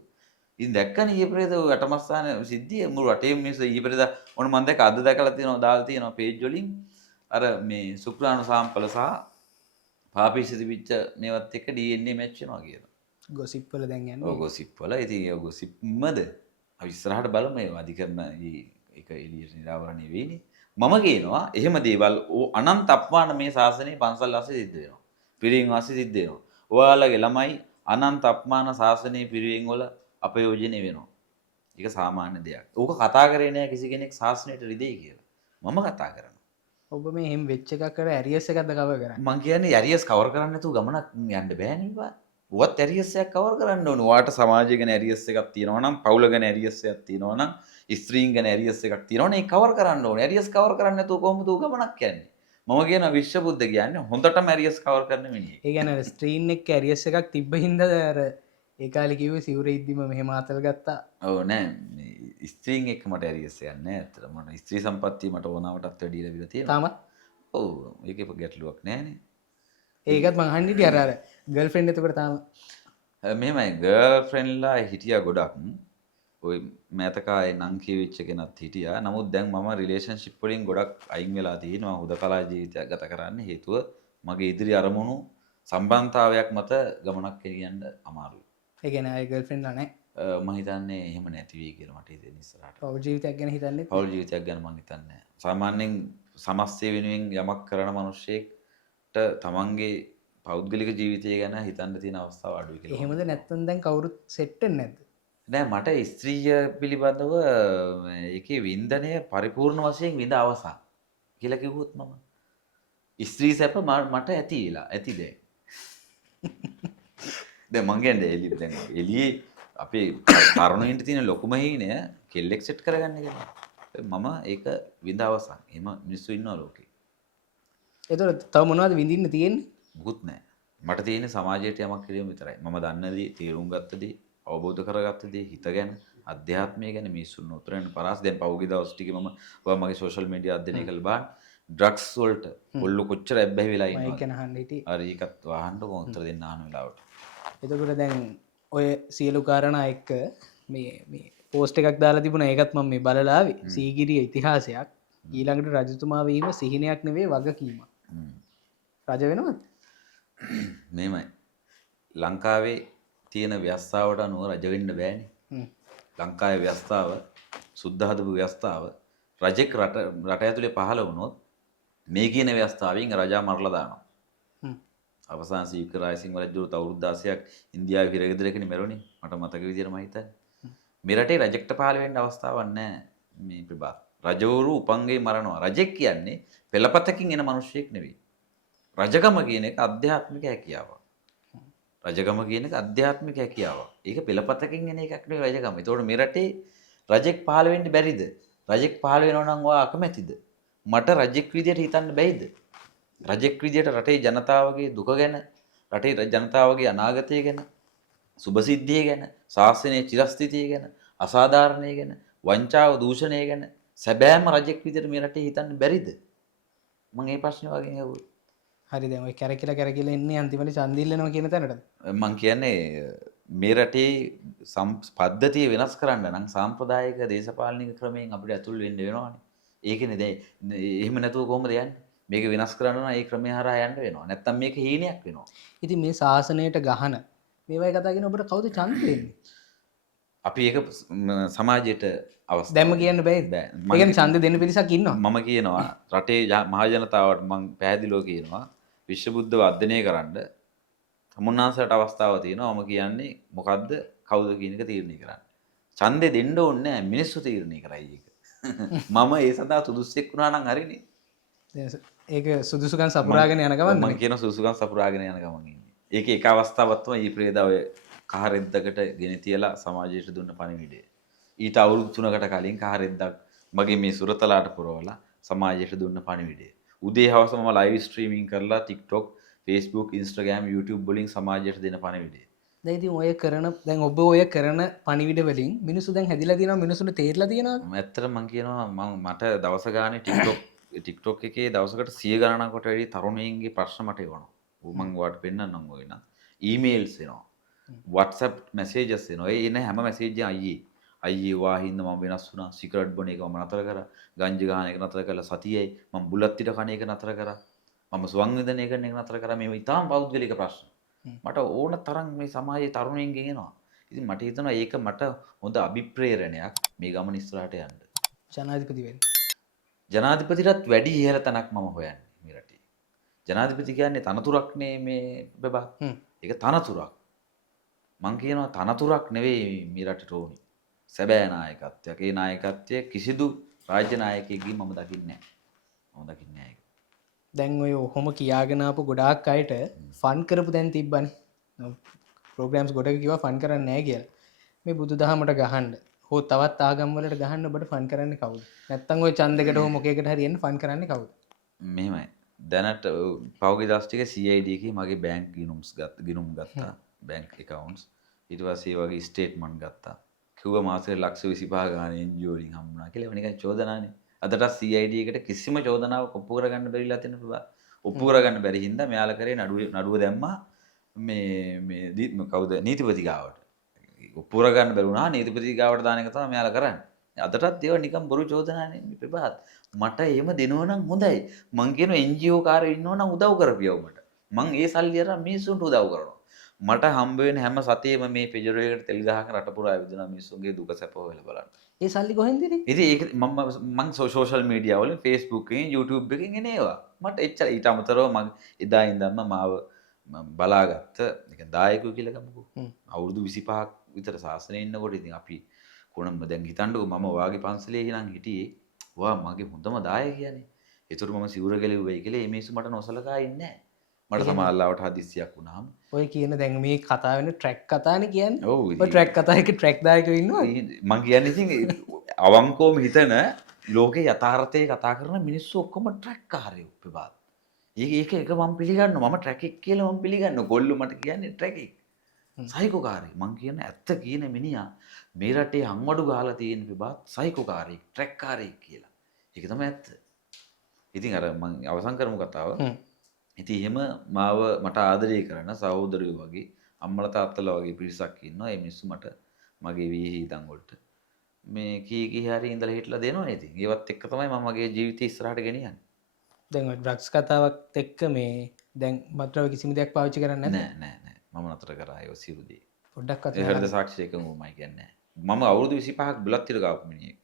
ඉතින් දැක්කනේ ඊපෙරේද ඔය අටමස්ථානේ සිද්ධිය මුළු රටේම මිනිස්සු ඊපෙරේද ඔන්න මම දැක්ක අද දැකලා තියෙනවා දාලා තියෙනවා පේජ් වලින් අර මේ ශුක්‍රාණු සාම්පල සහ පාපීසිත පිච්ච මේවත් එක්ක DNA මැච් වෙනවා කියලා. ගොසිප් වල දැන් යන්නේ. ඔව් ගොසිප් වල ඉතින් ඒ ගොසිප්මද අපි ඉස්සරහට බලමු ඒ අධිකරණ ඒක එළියට නිරාවරණය වෙන්නේ. මම කියනවා එහෙම දේවල් අනන්ත අපමාන මේ ශාසනයේ පන්සල් වාසේ සිද්ධ වෙනවා. පිරිවෙන් වාසේ සිද්ධ වෙනවා. ඔයාලගේ ළමයි අනන්ත අපමාන ශාසනයේ පිරිවෙන් වල අපයෝජනය වෙනවා. ඒක සාමාන්‍ය දෙයක්. ඕක කතා කරේ නෑ කිසි කෙනෙක් ශාසනයට රිදෙයි කියලා. මම කතා කරනවා. ඔබ මේ එහෙම වෙච් එකක් කර ඇරියස් එකක්ද කවර් කරන්නේ? මං කියන්නේ ඇරියස් කවර් කරන්න නැතුව ගමනක් යන්න බෑනේ බා. ඔවත් ඇරියස් එකක් කවර් කරන්න ඕනේ. ඔයාට සමාජය ගැන ඇරියස් එකක් තියෙනවා නම්, පවුල ගැන ඇරියස් එකක් තියෙනවා නම්, ස්ත්‍රීන් ගැන ඇරියස් එකක් තියෙනවා නම් ඒ කවර් කරන්න ඕනේ. ඇරියස් කවර් කරන්න නැතුව කොහොමද ඌ ගමනක් යන්නේ? මම කියන විශ්වබුද්ධ කියන්නේ හොඳටම ඇරියස් කවර් කරන මිනිහෙක්. ඒ කියන්නේ ස්ත්‍රීන් එක්ක ඇරියස් එකක් තිබ්බ හින්දාද අර ඒ කාලේ කිව්වේ සිවුරේ ඉද්දිම මෙහෙම ආතල් ගත්තා. ඔව් නෑ මේ ස්ත්‍රීන් එක්ක මට ඇරියස් එකක් නෑ. ඇත්තට මට ස්ත්‍රී සම්පත්තිය මට ඕනවටත් වැඩි ලැබිලා තියෙනවා. තාමත්? ඔව් ඒකේ ගැටලුවක් නෑනේ. ඒකත් මං අහන්න හිටියේ අර ගර්ල්ෆ්‍රෙන්ඩ් එතකොට තාම මෙහෙමයි ගර්ල් ෆ්‍රෙන්ඩ්ලා හිටියා ගොඩක්. ඔය මෑතකායේ නම් කියවිච්ච කෙනත් හිටියා. නමුත් දැන් මම රිලේෂන්ෂිප් වලින් ගොඩක් අයින් වෙලා තියෙනවා. හුදකලා ජීවිතයක් ගත කරන්න හේතුව මගේ ඉදිරි අරමුණු සම්බන්ධතාවයක් මත ගමනක් ගෙනියන්න අමාරුයි. ඒ කියන්නේ ආයි ගර්ල්ෆ්‍රෙන්ඩ් නැහැ. මම හිතන්නේ එහෙම නැති වෙයි කියලා මට හිතෙන ඉස්සරහට. පෞල් ජීවිතයක් ගැන හිතන්නේ. පෞල් ජීවිතයක් ගැන මම හිතන්නේ නැහැ. සාමාන්‍යයෙන් සමස්තය වෙනුවෙන් යමක් කරන මිනිහෙක්ට තමන්ගේ පෞද්ගලික ජීවිතය ගැන හිතන්න තියෙන අවස්ථාව අඩුයි කියලා. එහෙමද නැත්නම් දැන් කවුරුත් සෙට් වෙන්නේ නැද්ද? නෑ මට ස්ත්‍රීය පිළිබඳව ඒකේ වින්දනය පරිපූර්ණ වශයෙන් විඳ අවසා කියලා කිව්වොත් මම ස්ත්‍රී සැප මට ඇති වෙලා ඇති දැන්. දැන් මං කියන්නේ එළියේ අපේ තරුණයින්ට තියෙන ලොකුම හීනය කෙල්ලෙක් සෙට් කරගන්න එක. මම ඒක විඳ අවසා. එහෙම මිනිස්සු ඉන්නවා ලෝකේ. ඒතකොට තව මොනවද විඳින්න තියෙන්නේ? මුකුත් නෑ. මට තියෙන්නේ සමාජයට යමක් කිරීම විතරයි. මම දන්න දේ, තේරුම් ගත්ත දේ, අවබෝධ කරගත්ත දේ, හිත ගැන, අධ්‍යාත්මය ගැන මිනිස්සුන් උතරෙන් පරාස් දැන් පහුගිය දවස් ටිකේ මම මගේ සෝෂල් මීඩියා අධ්‍යයනය කළා බලන්න ඩ්‍රග්ස් වලට ඔල්ලු කොච්චර ඇබ්බැහි වෙලා ඉන්නවද? මයික් ගැන අහන්න හිටියේ. හරි ඒකත් වහන්න කොහොමද දෙන්න අහන වෙලාවට. එතකොට දැන් ඔය සියලු කාරණා එක්ක මේ පෝස්ට් එකක් දාලා තිබුණා. ඒකත් මම මේ බලලා ආවේ. සීගිරිය ඉතිහාසයක්. ඊළඟට රජතුමා වීම සිහිනයක් නෙවෙයි වගකීමක්. රජ වෙනවද? මේමයි. ලංකාවේ තියෙන ව්‍යවස්ථාවට අනුව රජ වෙන්න බෑනේ. ලංකාවේ ව්‍යවස්ථාව සුද්ධ හදපු ව්‍යවස්ථාව රජෙක් රට ඇතුලේ පහළ වුණොත් මේ කියන ව්‍යවස්ථාවෙන් රජා මරලා දානවා. අවසාන සීක රායසිංහ රජුට අවුරුදු 16ක් ඉන්දියාවේ හිරගෙදරකනේ මැරුණේ. මට මතක විදියට මම හිතන්නේ. මේ රටේ රජෙක්ට පහළ වෙන්න අවස්ථාවක් නැහැ මේ ප්‍රභා. රජවරු උපංගේ මරනවා. රජෙක් කියන්නේ පෙළපතකින් එන මිනිහෙක් නෙවෙයි. රජකම කියන එක අධ්‍යාත්මික හැකියාවක්. රජකම කියන එක අධ්‍යාත්මික හැකියාවක්. ඒක පෙළපතකින් එන එකක් නෙවෙයි රජකම. ඒතකොට මේ රටේ රජෙක් පහළ වෙන්න බැරිද? රජෙක් පහළ වෙනවා නම් ඔයා අකමැතිද? මට රජෙක් විදියට හිතන්න බැයිද? රජෙක් විදියට රටේ ජනතාවගේ දුක ගැන, රටේ ජනතාවගේ අනාගතය ගැන, සුභසිද්ධිය ගැන, ශාසනයේ චිරස්ථිතිය ගැන, අසාධාරණය ගැන, වංචාව දූෂණය ගැන සැබෑම රජෙක් විදියට මේ රටේ හිතන්න බැරිද? මම මේ ප්‍රශ්නේ වගේ ඇහුවා. හරි දැන් ඔය කැරකිලා එන්නේ අන්තිමට ඡන්දිල්ලනවා කියන තැනටද? මම කියන්නේ මේ රටේ පද්ධතිය වෙනස් කරන්න නම් සාම්ප්‍රදායික දේශපාලනික ක්‍රමයෙන් අපිට ඇතුල් වෙන්න වෙනවානේ. ඒකනේ දැන් එහෙම නැතුව කොහොමද යන්නේ? මේක වෙනස් කරන්න නම් ඒ ක්‍රමය හරහා යන්න වෙනවා. නැත්තම් මේක හීනයක් වෙනවා. ඉතින් මේ ශාසනයට ගහන මේවයි කතා කරන ඔබට කවුද ඡන්ද දෙන්නේ? අපි ඒක සමාජයට අවස්ථාව දැම්ම කියන්න බෑ. ඒ කියන්නේ ඡන්ද දෙන්න පිරිසක් ඉන්නවා. මම කියනවා රටේ මහ ජනතාවට මම පැහැදිලිව කියනවා විශ්ව බුද්ධව අධ්‍යයනය කරන්න තමුන්නාසලට අවස්ථාව තියෙනවා. මම කියන්නේ මොකද්ද කවුද කියන එක තීරණය කරන්න. ඡන්දේ දෙන්න ඕනේ නැහැ මිනිස්සු තීරණය කරයි ඒක. මම ඒ සඳහා සුදුස්සෙක් වුණා නම් හරිනේ. ඒක සුදුසුකම් සපුරාගෙන යන ගමන් මම කියන සුදුසුකම් සපුරාගෙන යන ගමන් ඉන්නේ. ඒකේ එක අවස්ථාවක් තමයි ඊ ප්‍රේදා ඔය කහරෙද්දකට ගෙන තියලා සමාජයට දුන්න පණිවිඩය. ඊට අවුරුදු 3කට කලින් කහරෙද්දක් මගේ මේ සුරතලාට පුරවලා සමාජයට දුන්න පණිවිඩය. උදේ හවස මම ලයිව් ස්ට්‍රීමින් කරලා TikTok, Facebook, Instagram, YouTube වලින් සමාජයට දෙන පණිවිඩය. දැන් ඉතින් ඔය කරන දැන් ඔබ ඔය කරන පණිවිඩ වලින් මිනිස්සු දැන් හැදිලා තියෙනවා මිනිස්සුන්ට තේරලා තියෙනවා. ඇත්තටම මම කියනවා මට දවස ගානේ TikTok එකේ දවසකට 100 ගණනකට වැඩි තරුණයින්ගේ ප්‍රශ්න මට එවනවා. මම ඔයාලට පෙන්නන්නම් ඔය න. ඊමේල්ස් එනවා. WhatsApp messages එනවා. ඒ එන හැම මැසේජ් එකම අයියේ වාහින්ද මම වෙනස් වුණා. සිගරට් බොන එක මම නතර කරා. ගංජා ගහන එක නතර කළා. සතියයි මම බුලත් පිට කන එක නතර කරා. මම සංවිධානය කරන එක නතර කරා. මේ ඉතාම පෞද්ගලික ප්‍රශ්න. මට ඕන තරම් මේ සමාජයේ තරුණයින්ගෙන් එනවා. ඉතින් මට හිතෙනවා ඒක මට හොඳ අභිප්‍රේරණයක් මේ ගමන ඉස්සරහට යන්න. ජනාධිපති වෙන්න. ජනාධිපතිටත් වැඩි ඉහළ තැනක් මම හොයන්නේ මේ රටේ. ජනාධිපති කියන්නේ තනතුරක්නේ මේ බබා. ඒක තනතුරක්. මං කියනවා තනතුරක් නෙවෙයි මේ රටට ඕනේ. සැබෑ නායකත්වයක්. ඒ නායකත්වය කිසිදු රාජ්‍ය නායකයෙක්ගෙන් මම දකින්නේ නැහැ. දැන් ඔය ඔහොම කියාගෙන ආපු ගොඩාක් අයට ෆන් කරපු දැන් තිබ්බනේ. ප්‍රෝග්‍රෑම්ස් ගොඩක කිව්වා ෆන් කරන්නේ නැහැ කියලා. මේ බුදුදහමට ගහන්න. හෝ තවත් ආගම් වලට ගහන්න ඔබට ෆන් කරන්නේ කවුද? නැත්තම් ඔය ඡන්දයකට හෝ මොකේකට හරි එන්න ෆන් කරන්නේ කවුද? මෙහෙමයි. දැනට පහුගිය දවස් ටික CID එකේ මගේ බැංක් ගිණුම් ගත්තා. Bank accounts. ඊට පස්සේ ඒ වගේ ස්ටේට්මන්ට් ගත්තා. කිව්වා මාසෙට ලක්ෂ 25 ගානේ NGO වලින් හම්බුණා කියලා. නිකන් චෝදනානේ. අදට CID එකට කිසිම චෝදනාවක් ඔප්පු කරගන්න බැරිලා තියෙන බබා. ඔප්පු කරගන්න බැරි හින්දා මෙයාලා කරේ නඩුව දැම්මා මේ කවුද නීතිපති ගාවට. උපුර ගන්න බැරුණා නීතිපති ගාවට දාන එක තමයි මෙයාලා කරන්නේ. අදටත් ඒවා නිකන් බොරු චෝදනානේ ප්‍රභාත්. මට එහෙම දෙනව නම් හොඳයි. මං කියන NGO කාරයෝ ඉන්නව නම් උදව් කරපියව මට. මං ඒ සල්ලි අරන් මිනිස්සුන්ට උදව් කරනවා. මට හම්බ වෙන හැම සතියෙම මේ පෙජරෝ එකට තෙල් ගහගෙන රට පුරා විදිනා මිනිස්සුන්ගේ දුක සැප හොයලා බලන්න. ඒ සල්ලි කොහෙන්ද දෙන්නේ? ඉතින් ඒක මම සෝෂල් මීඩියා වලින් Facebook එකෙන් YouTube එකෙන් එන ඒවා. මට එච්චර ඊට අමතරව මම එදා ඉඳන්ම මාව බලාගත්ත නිකන් දායකයෝ කියලා ගමුකෝ. අවුරුදු 25ක් විතර සාසනේ ඉන්නකොට ඉතින් අපි කොනම්ම දැන් හිතන්නකෝ මම ඔයාගේ පන්සලේ ඉඳන් හිටියේ. ඔයා මගේ හොඳම දායකයානේ. ඒතර මම සිවුර ගැලෙව්වයි කියලා මේ මිනිස්සු මට නොසලකා ඉන්නේ නැහැ. මට සමාල්ලාවට හදිස්සියක් වුණාම ඔය කියන දැන් මේ කතා වෙන ට්‍රැක් කතානේ කියන්නේ. ඔව් ඔය ට්‍රැක් කතා එකේ ට්‍රැක් දායකයෝ ඉන්නවා. මං කියන්නේ ඉතින් අවංකවම හිතන ලෝකේ යථාර්ථයේ කතා කරන මිනිස්සු ඔක්කොම ට්‍රැක් කාරයෝ ප්‍රභාත්. ඒක මම පිළිගන්නවා. මම ට්‍රැක් එක කියලා මම පිළිගන්නවා. ගොල්ලෝ මට කියන්නේ ට්‍රැක් එක. සයිකෝකාරී. මං කියන ඇත්ත කියන මිනිහා මේ රටේ හංවඩු ගහලා තියෙන ප්‍රභාත් සයිකෝකාරී ට්‍රැක් කාරයෙක් කියලා. ඒක තමයි ඇත්ත. ඉතින් අර මං අවසන් කරමු කතාව. ඉතින් එහෙම මාව මට ආදරය කරන සහෝදරයෝ වගේ අම්මලා තාත්තලා වගේ පිරිසක් ඉන්නවා. ඒ මිනිස්සු මට මගේ විහිදන් වලට මේ කී හරි ඉඳලා හිටලා දෙනවා. ඉතින් ඒවත් එක්ක තමයි මම මගේ ජීවිතය ඉස්සරහට ගෙනියන්නේ. දැන් ඔය ඩ්‍රග්ස් කතාවත් එක්ක මේ දැන් මත්ද්‍රව්‍ය කිසිම දෙයක් පාවිච්චි කරන්නේ නැහැ. නෑ. මම නතර කරා ඒව සියලු දේ. පොඩ්ඩක් ඒ හරිද සාක්ෂි එකම මම කියන්නේ. මම අවුරුදු 25ක් බුලත් තිර ගාපු මිනිහෙක්.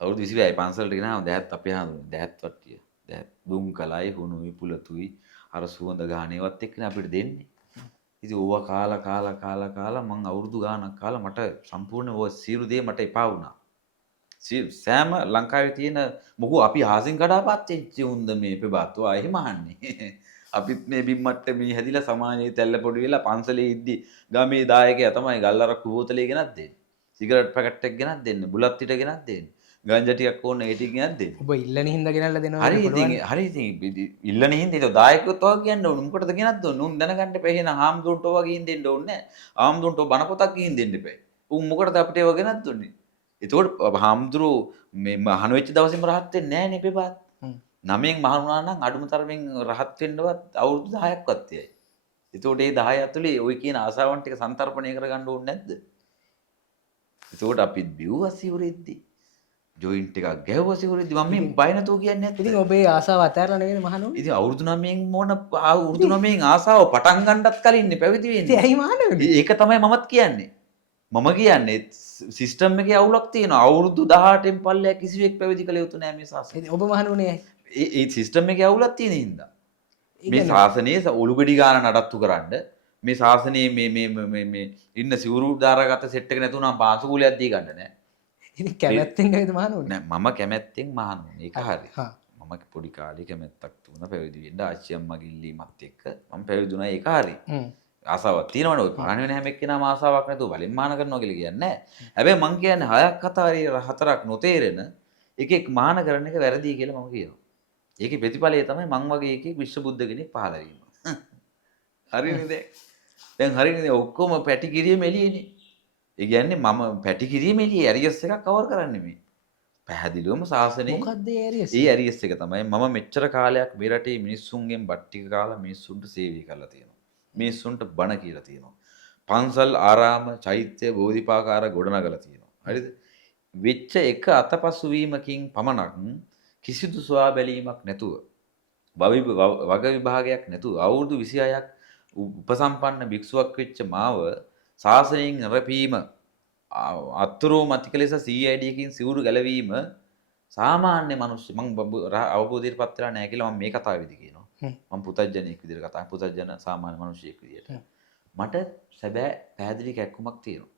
අවුරුදු 25යි පන්සලට ගෙනාව දැහත් අපේ හඳුනේ දැහත් වට්ටිය. දැහත් දුම් කලයි හුණුයි පුලතුයි අර සුවඳ ගානේවත් එක්කනේ අපිට දෙන්නේ. ඉතින් ඕවා කාලා මං අවුරුදු ගාණක් කාලා මට සම්පූර්ණ ඔය සියලු දේ මට එපා වුණා. සෑම ලංකාවේ තියෙන මොකෝ අපි ආසින් කඩාපත්ච්ච උන්ද මේ ප්‍රභාත් ඔයා එහෙම අහන්නේ. අපිත් මේ බිම්මට්ට මේ හැදිලා සමාජයේ තැල්ල පොඩි වෙලා පන්සලේ ඉද්දි ගමේ දායකයා තමයි ගල්ලරක්කු බෝතලේ ගෙනත් දෙන්නේ. සිගරට් පැකට් එක ගෙනත් දෙන්නේ. බුලත් පිට ගෙනත් දෙන්නේ. ගංජා ටිකක් ඕන ඒ ටික ගෙනත් දෙන්නේ. ඔබ ඉල්ලන හින්දා ගෙනල්ලා දෙනවා. හරි ඉතින් ඉල්ලන හින්දා ඒක දායකයොත් ඔය කියන්න ඕන. මොකටද ගෙනත් දුන්නේ? උන් දැනගන්න එපා. එහෙනම් හාමුදුරන්ට ඔවා ගිහින් දෙන්න ඕනේ නැහැ. හාමුදුරන්ට බණ පොතක් ගිහින් දෙන්න එපා. උන් මොකටද අපිට ඒවා ගෙනත් දුන්නේ? එතකොට හාමුදුරුවෝ මේ මහාන වෙච්ච දවසේම රහත් වෙන්නේ නැහැ නේ ප්‍රභාත්. 9න් මහාන වුණා නම් අඩුම තරමින් රහත් වෙන්නවත් අවුරුදු 10ක්වත් තියයි. එතකොට මේ 10 ඇතුලේ ওই කියන ආසාවන් ටික සන්තරපණය කරගන්න ඕනේ නැද්ද? එතකොට අපි බිව්වා සිවුරෙද්දි. ජොයින්ට් එකක් ගැහුවා සිවුරෙද්දි මම මේ බය නැතුව කියන්නේ නැත්නම්. ඉතින් ඔබේ ආසාව අතහැරලා නෙවෙයි මහණුනේ. ඉතින් අවුරුදු 9න් මොන අවුරුදු 9න් ආසාව පටන් ගන්නත් කලින් පැවිදි වෙන්නේ. ඉතින් ඇයි මහණුනේ? ඒක තමයි මමත් කියන්නේ. මම කියන්නේ සිස්ටම් එකේ අවුලක් තියෙනවා. අවුරුදු 18න් පල්ලෙය කිසිවෙක් පැවිදි කළ යුතු නෑ මේ ශාසනය. ඉතින් ඔබ මහණුනේ ඒ සිස්ටම් එකේ අවුලක් තියෙන හින්දා. මේ ශාසනයේ ඔලුගඩි ගාන නඩත්තු කරන්න මේ ශාසනයේ මේ ඉන්න සිවුරු දාරගත සෙට් එක නැතුණා පාසු කුලියක් දී ගන්න නෑ. ඉතින් කැමැත්තෙන් නේද මහණුනේ? නෑ මම කැමැත්තෙන් මහණුනේ. ඒක හරි. මම පොඩි කාලේ කැමැත්තක් තුන පැවිදි වෙන්න ආච්චි අම්මගේ ඉල්ලීමත් එක්ක මම පැවිදි වුණා. ඒක හරි. ආසාවක් තියෙනවනේ. ඔය පහන වෙන හැම එක්කෙනාම ආසාවක් නැතුව වලින් මාන කරනවා කියලා කියන්නේ නැහැ. හැබැයි මං කියන්නේ 6ක් 4ක් නොතේරෙන එකෙක් මාන කරන එක වැරදි කියලා මම කියනවා. ඒකේ ප්‍රතිඵලය තමයි මං වගේ එකෙක් විශ්ව බුද්ධ කෙනෙක් පහළ වීම. හරිනේ දැන්. දැන් හරිනේ ඔක්කොම පැටි කිරියෙම එළියනේ. ඒ කියන්නේ මම පැටි කිරියෙම එළියේ ඇරියස් එකක් කවර් කරන්නේ මේ. පැහැදිලිවම සාසනේ මොකද්ද ඒ ඇරියස්? ඒ ඇරියස් එක තමයි මම මෙච්චර කාලයක් මේ රටේ මිනිස්සුන්ගෙන් බත් ටික කාලා මිනිස්සුන්ට සේවය කරලා තියෙනවා. මිනිස්සුන්ට බණ කියලා තියෙනවා. පන්සල් ආරාම චෛත්‍ය බෝධිපාකාර ගොඩනගලා තියෙනවා. හරිද? වෙච්ච එක අතපසු වීමකින් පමණක් කිසිදු සොයා බැලීමක් නැතුව වග විභාගයක් නැතුව අවුරුදු 26ක් උපසම්පන්න භික්ෂුවක් වෙච්ච මාව ශාසනයෙන් රැපීම අත්තරෝ මතික ලෙස CID එකකින් සිවුරු ගැලවීම සාමාන්‍ය මිනිස්සු මම අවබෝධයට පත් වෙලා නැහැ කියලා මම මේ කතාවේදී කියනවා. මම පුතඥයෙක් විදිහට කතා පුතඥ සාමාන්‍ය මිනිහෙක් විදිහට මට සැබෑ පැහැදිලි කැක්කුමක් තියෙනවා.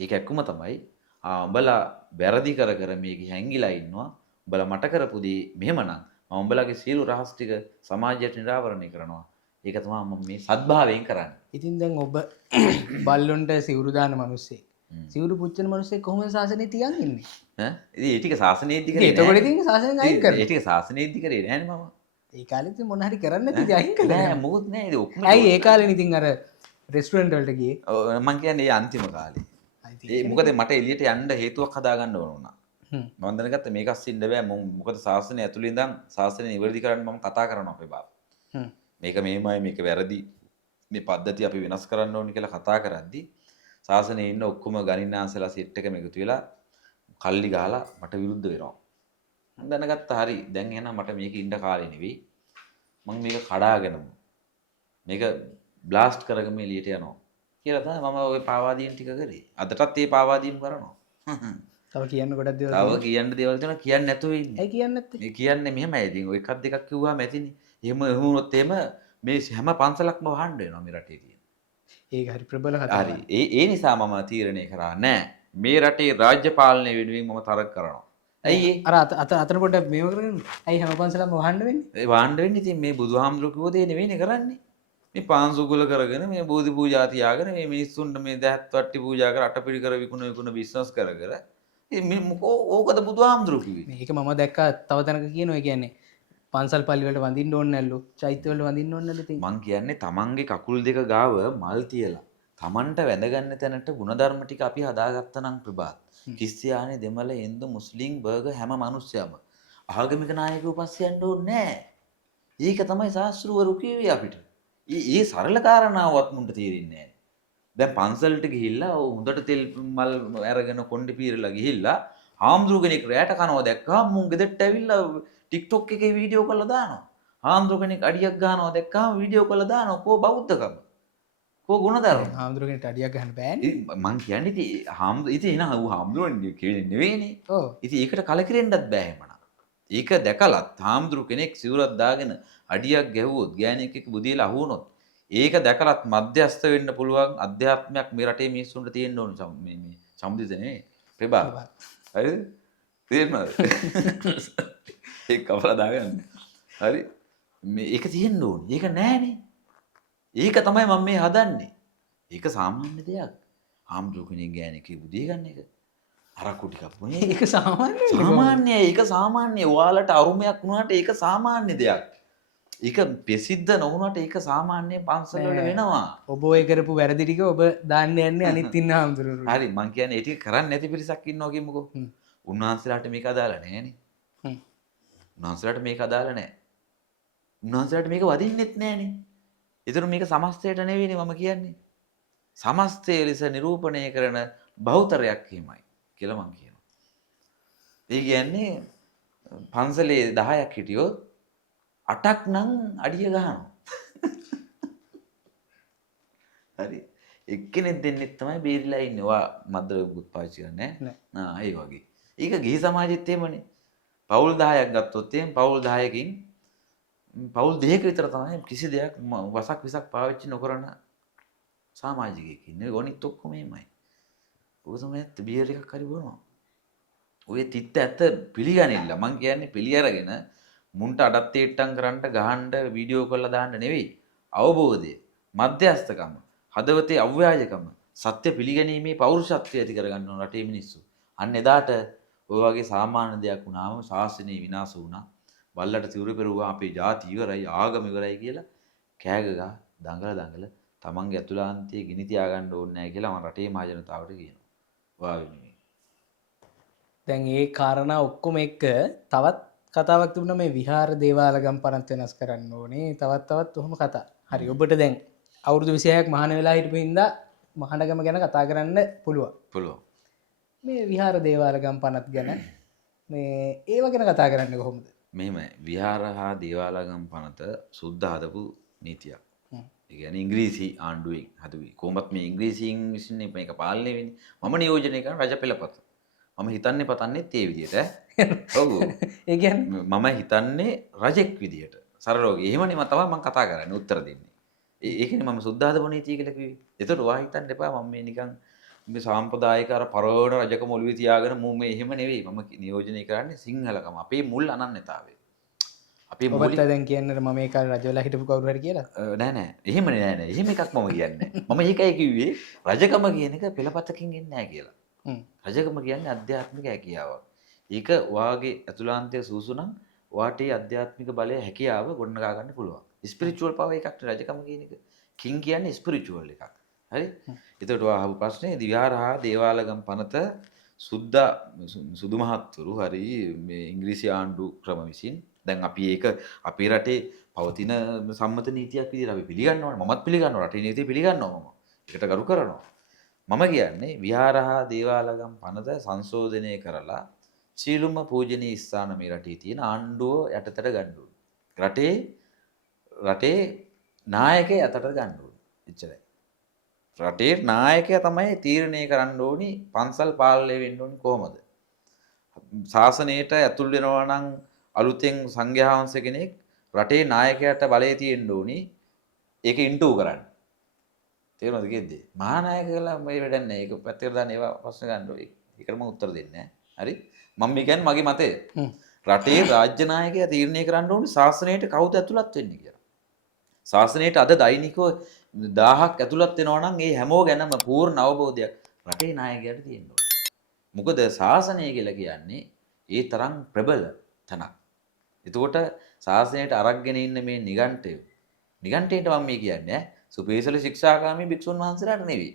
ඒ කැක්කුම තමයි උඹලා වැරදි කර මේක හැංගිලා ඉන්නවා. උඹලා මට කරපු දේ මෙහෙමනම් මම උඹලාගේ සියලු රහස් ටික සමාජයට නිරාවරණය කරනවා. ඒක තමයි මම මේ සත්භාවයෙන් කරන්නේ. ඉතින් දැන් ඔබ බල්ලොන්ට සිවුරු දාන මිනිස්සෙක්. සිවුරු පුච්චන මිනිස්සෙක් කොහොමද ශාසනය තියන් ඉන්නේ? ඈ ඉතින් ඒ ටික ශාසනයේදී කරේ නෑ. එතකොට ඉතින් ශාසනයෙන් අයින් කරනවා. ඒ ටික ශාසනයේදී කරේ නෑනේ මම. ඒ කාලෙත් මොන හරි කරන්න නැති අයින් කළා. නෑ මොකුත් නෑ. ඒක ඔක්කොම ඇයි ඒ කාලේ ඉතින් අර රෙස්ටුරන්ට් වලට ගියේ? මම කියන්නේ ඒ අන්තිම කාලේ. ඒ මොකද මට එළියට යන්න හේතුවක් හදාගන්න ඕන වුණා. මම දැනගත්තා මේක අස්සින්න බෑ. මොකද ශාසනය ඇතුළේ ඉඳන් ශාසනය නිවැරදි කරන්න මම කතා කරනවා අපේ බාප. මේක මෙහෙමයි මේක වැරදි. මේ පද්ධතිය අපි වෙනස් කරන්න ඕනේ කියලා කතා කරද්දි ශාසනයේ ඉන්න ඔක්කොම ගණින්නාන්සලා සෙට් එකම එකතු වෙලා කල්ලි ගහලා මට විරුද්ධ වෙනවා. මම දැනගත්තා හරි දැන් එහෙනම් මට මේක ඉන්න කාලේ නෙවෙයි. මම මේක කඩාගෙනම මේක බ්ලාස්ට් කරගෙන මේ එළියට යනවා කියලා තමයි මම ওই පාවාදීන් ටික කරේ. අදටත් ඒ පාවාදීන් කරනවා. තව කියන්න ගොඩක් දේවල් තව කියන්න දේවල් තියෙනවා කියන්නේ නැතුව ඉන්නේ. ඇයි කියන්නේ නැත්තේ? මේ කියන්නේ මෙහෙමයි. ඉතින් ඔය එකක් දෙකක් කිව්වම ඇතිනේ. එහෙම වුණොත් එහෙම මේ හැම පන්සලක්ම වහන්න වෙනවා මේ රටේ තියෙන. ඒක හරි ප්‍රබල කතාවක්. හරි. ඒ නිසා මම තීරණය කරා නෑ. මේ රටේ රාජ්‍ය පාලනය වෙනුවෙන් මම තරක කරනවා. ඇයි ඒ? අර අතන පොඩ්ඩක් මේව කරගෙන ඇයි හැම පන්සලම වහන්න වෙන්නේ? ඒ වහන්න වෙන්නේ ඉතින් මේ බුදුහාමුදුරුවෝ කිව්ව දේ නෙවෙයිනේ කරන්නේ. මේ පාන්සුකුල කරගෙන මේ බෝධි පූජා තියාගෙන මේ මිනිස්සුන්ට මේ දහත් වට්ටි පූජා කර අටපිරි කර විකුණ බිස්නස් කර මේ මොකෝ ඕකද බුදුහාමුදුරුවෝ කිව්වේ? මේක මම දැක්කා තව තැනක කියනවා කියන්නේ පන්සල් පල්ලි වලට වඳින්න ඕනේ නැල්ලු චෛත්‍ය වලට වඳින්න ඕනේ නැල්ලු ඉතින් මං කියන්නේ තමන්ගේ කකුල් දෙක ගාව මල් තියලා තමන්ට වැඳගන්න තැනට ಗುಣධර්ම ටික අපි හදාගත්තා නම් ප්‍රභාත් ක්‍රිස්තියානි දෙමළ හින්දු මුස්ලිම් බර්ගර් හැම මිනිස්සයම ආගමික නායකයෝ පස්සේ යන්න ඕනේ නැහැ. ඒක තමයි ශාස්ත්‍රවරු කිව්වේ අපිට. ඒ සරල කාරණාවක් මුන්ට තේරෙන්නේ නැහැ. දැන් පන්සලට ගිහිල්ලා හොඳට තෙල් මල් අරගෙන කොණ්ඩේ පීරලා ගිහිල්ලා හාමුදුරු කෙනෙක් රැයට කනවා දැක්කම මුන් ගෙදරට ඇවිල්ලා TikTok එකේ වීඩියෝ කරලා දානවා. හාමුදුරු කෙනෙක් අඩියක් ගන්නවා දැක්කම වීඩියෝ කරලා දානවා. කෝ බෞද්ධකම. කෝ ගුණධර්ම. හාමුදුරු කෙනෙක්ට අඩියක් ගන්න බෑනේ. මං කියන්නේ ඉතින් ඉතින් එන හාමුදුරුවෝ කියන්නේ නෙවෙයිනේ. ඔව්. ඉතින් ඒකට කලකිරෙන්නත් බෑ එහෙමනම්. ඒක දැකලත් හාමුදුරු කෙනෙක් සිවුරක් දාගෙන අඩියක් ගැහුවොත් ගෑණියෙක් එක්ක බුදියලා අහුවනොත් ඒක දැකලත් මධ්‍යස්ත වෙන්න පුළුවන් අධ්‍යාත්මයක් මේ රටේ මිනිස්සුන්ට තියෙන්න ඕන මේ සම්මුදිත නෙවෙයි. ප්‍රභා. හරිද? තේරෙනවද? ඒක කවලා දාගන්න. හරි. මේ ඒක තියෙන්න ඕනේ. ඒක නෑනේ. ඒක තමයි මම මේ හදන්නේ. ඒක සාමාන්‍ය දෙයක්. හාමුදුරු කෙනෙක් ගෑණියෙක් බුදිය ගන්න එක. අරක්කු ටිකක් මොනේ. ඒක සාමාන්‍යයි. සාමාන්‍යයි. ඒක සාමාන්‍යයි. ඔයාලට අරුමයක් වුණාට ඒක සාමාන්‍ය දෙයක්. ඒක ප්‍රසිද්ධ නොවුණාට ඒක සාමාන්‍ය පන්සල් වල වෙනවා. ඔබ ඔය කරපු වැරදි ටික ඔබ දාන්න යන්නේ අනිත් ඉන්න හාමුදුරුවෝ. හරි මං කියන්නේ ඒ ටික කරන්නේ නැති පිරිසක් ඉන්නවා කියමුකෝ. උන්වහන්සේලාට මේක අදාළ නැහැනේ. උන්වහන්සේලාට මේක අදාළ නැහැ. උන්වහන්සේලාට මේක වදින්නෙත් නැහැනේ. ඒතර මේක සමස්තයට නෙවෙයිනේ මම කියන්නේ. සමස්තය ලෙස නිරූපණය කරන බහුතරයක් හිමයි කියලා මං කියනවා. ඒ කියන්නේ පන්සලේ 10ක් හිටියොත් 8ක් නම් අඩිය ගහනවා. හරි. එක්කෙනෙක් දෙන්නෙක් තමයි බේරිලා ඉන්නේ. ඔයා මද්ද්‍රව්‍යත් පාවිච්චි කරන්නේ නැහැ. ඒ වගේ. ඒක ගිහි සමාජෙත් එහෙමනේ. පවුල් 10ක් ගත්තොත් එහෙනම් පවුල් 10කින් පවුල් 2ක විතර තමයි කිසි දෙයක් වසක් විසක් පාවිච්චි නොකරන සමාජිකයෙක් ඉන්නේ. ගොනිත් ඔක්කොම එහෙමයි. ඔය සමයත් බියර් එකක් හරි බොනවා. ඔය තිත්ත ඇත්ත පිළිගනින්න. මං කියන්නේ පිළි අරගෙන මුන්ට අඩත් තේට්ටම් කරන්න ගහන්න වීඩියෝ කරලා දාන්න නෙවෙයි. අවබෝධය, මධ්‍යස්ථකම, හදවතේ අව්‍යාජකම, සත්‍ය පිළිගැනීමේ පෞරුෂත්වය ඇති කරගන්න ඕන රටේ මිනිස්සු. අන්න එදාට ඔය වගේ සාමාන්‍ය දෙයක් වුණාම ශාසනය විනාශ වුණා. බල්ලට සිවුරු පෙරුවා අපේ ජාති ඉවරයි, ආගම ඉවරයි කියලා කෑගගා දඟල තමන්ගේ අතුලාන්තයේ ගිනි තියාගන්න ඕනේ නැහැ කියලා මම රටේ මහ ජනතාවට කියනවා. ඔයා වෙනුවෙන්. දැන් ඒ කාරණා ඔක්කොම එක්ක තවත් කතාවක් තිබුණා මේ විහාර දේවාලගම් පනත් වෙනස් කරන්න ඕනේ. තවත් ඔහොම කතා. හරි ඔබට දැන් අවුරුදු 26ක් මහාන වෙලා හිටපු හින්දා මහානගම ගැන කතා කරන්න පුළුවන්. පුළුවන්. මේ විහාර දේවාලගම් පනත් ගැන මේ ඒව ගැන කතා කරන්නේ කොහොමද? මෙහෙමයි. විහාර හා දේවාලගම් පනත සුද්ධ හදපු නීතියක්. ඒ කියන්නේ ඉංග්‍රීසි ආණ්ඩුවෙන් හදුවේ. කොහොමත් මේ ඉංග්‍රීසියෙන් විසින් මේක පාලනය වෙන්නේ. මම නියෝජනය කරන රජ පෙළපත. මම හිතන්නේ පතන්නේත් ඒ විදිහට. ඔව්. ඒ කියන්නේ මම හිතන්නේ රජෙක් විදිහට. සරලව. එහෙමනේ මම තමයි මම කතා කරන්නේ උත්තර දෙන්නේ. ඒකනේ මම සුද්ධ හදපු නීතිය කියලා කිව්වේ. ඒතකොට ඔයා හිතන්න එපා මම මේ නිකන් මේ සාම්ප්‍රදායික අර පරවණ රජකම ඔළුවේ තියාගෙන මම මේ එහෙම නෙවෙයි. මම නියෝජනය කරන්නේ සිංහලකම. අපේ මුල් අනන්‍යතාවය. අපේ මුල් ඔබත් දැන් කියන්නේ මම ඒ කාලේ රජවලා හිටපු කවුරු හරි කියලා. නෑ. එහෙමනේ නෑ. එහෙම එකක් මම කියන්නේ. මම ඒකයි කිව්වේ රජකම කියන එක පෙළපතකින් එන්නේ නෑ කියලා. රජකම කියන්නේ අධ්‍යාත්මික හැකියාවක්. ඒක වාගේ අතුලාන්තයේ සූසුනම් වාටේ අධ්‍යාත්මික බලය හැකියාව ගොඩනගා ගන්න පුළුවන්. ස්පිරිචුවල් පවර් එකක් රජකම කියන එක. කිං කියන්නේ ස්පිරිචුවල් එකක්. හරි? එතකොට ඔයා අහපු ප්‍රශ්නේ විහාර හා දේවාලගම් පනත සුදු මහත්තුරු හරි මේ ඉංග්‍රීසි ආණ්ඩු ක්‍රම විසින් දැන් අපි ඒක අපේ රටේ පවතින සම්මත නීතියක් විදිහට අපි පිළිගන්නවා. මමත් පිළිගන්නවා. රටේ නීතිය පිළිගන්නවා මම. ඒකට ගරු කරනවා. මම කියන්නේ විහාරහා දේවාලගම් පනත සංශෝධනය කරලා සියලුම පූජනීය ස්ථාන මේ රටේ තියෙන ආණ්ඩුව යටතට ගන්න ඕනේ. රටේ නායකයා යටතට ගන්න ඕනේ. එච්චරයි. රටේ නායකයා තමයි තීරණය කරන්න ඕනි පන්සල් පාලනය වෙන්න ඕනි කොහොමද? ශාසනයට ඇතුල් වෙනවා නම් අලුතෙන් සංඝයා වහන්සේ කෙනෙක් රටේ නායකයාට බලය තියෙන්න ඕනි ඒක ඉන්ටූ කරන්න. තේරුණාද කිව්දේ? මහා නායක කියලා මේ වැඩක් නැහැ. ඒක පැත්තකට දාන්න ඒවා ප්‍රශ්න ගන්න ඕනේ. ඒකටම උත්තර දෙන්නේ නැහැ. හරි? මම මේ කියන්නේ මගේ මතය. රටේ රාජ්‍ය නායකයා තීරණය කරන්න ඕනේ ශාසනයට කවුද ඇතුළත් වෙන්නේ කියලා. ශාසනයට අද දෛනිකව 1000ක් ඇතුළත් වෙනවා නම් ඒ හැමෝ ගැනම පූර්ණ අවබෝධයක් රටේ නායකයාට තියෙන්න ඕනේ. මොකද ශාසනය කියලා කියන්නේ ඒ තරම් ප්‍රබල තැනක්. එතකොට ශාසනයට අරගෙන ඉන්න මේ නිගණ්ඨයට මම මේ කියන්නේ සුපේසල ශික්ෂාකාමී භික්ෂුන් වහන්සේලාට නෙවෙයි.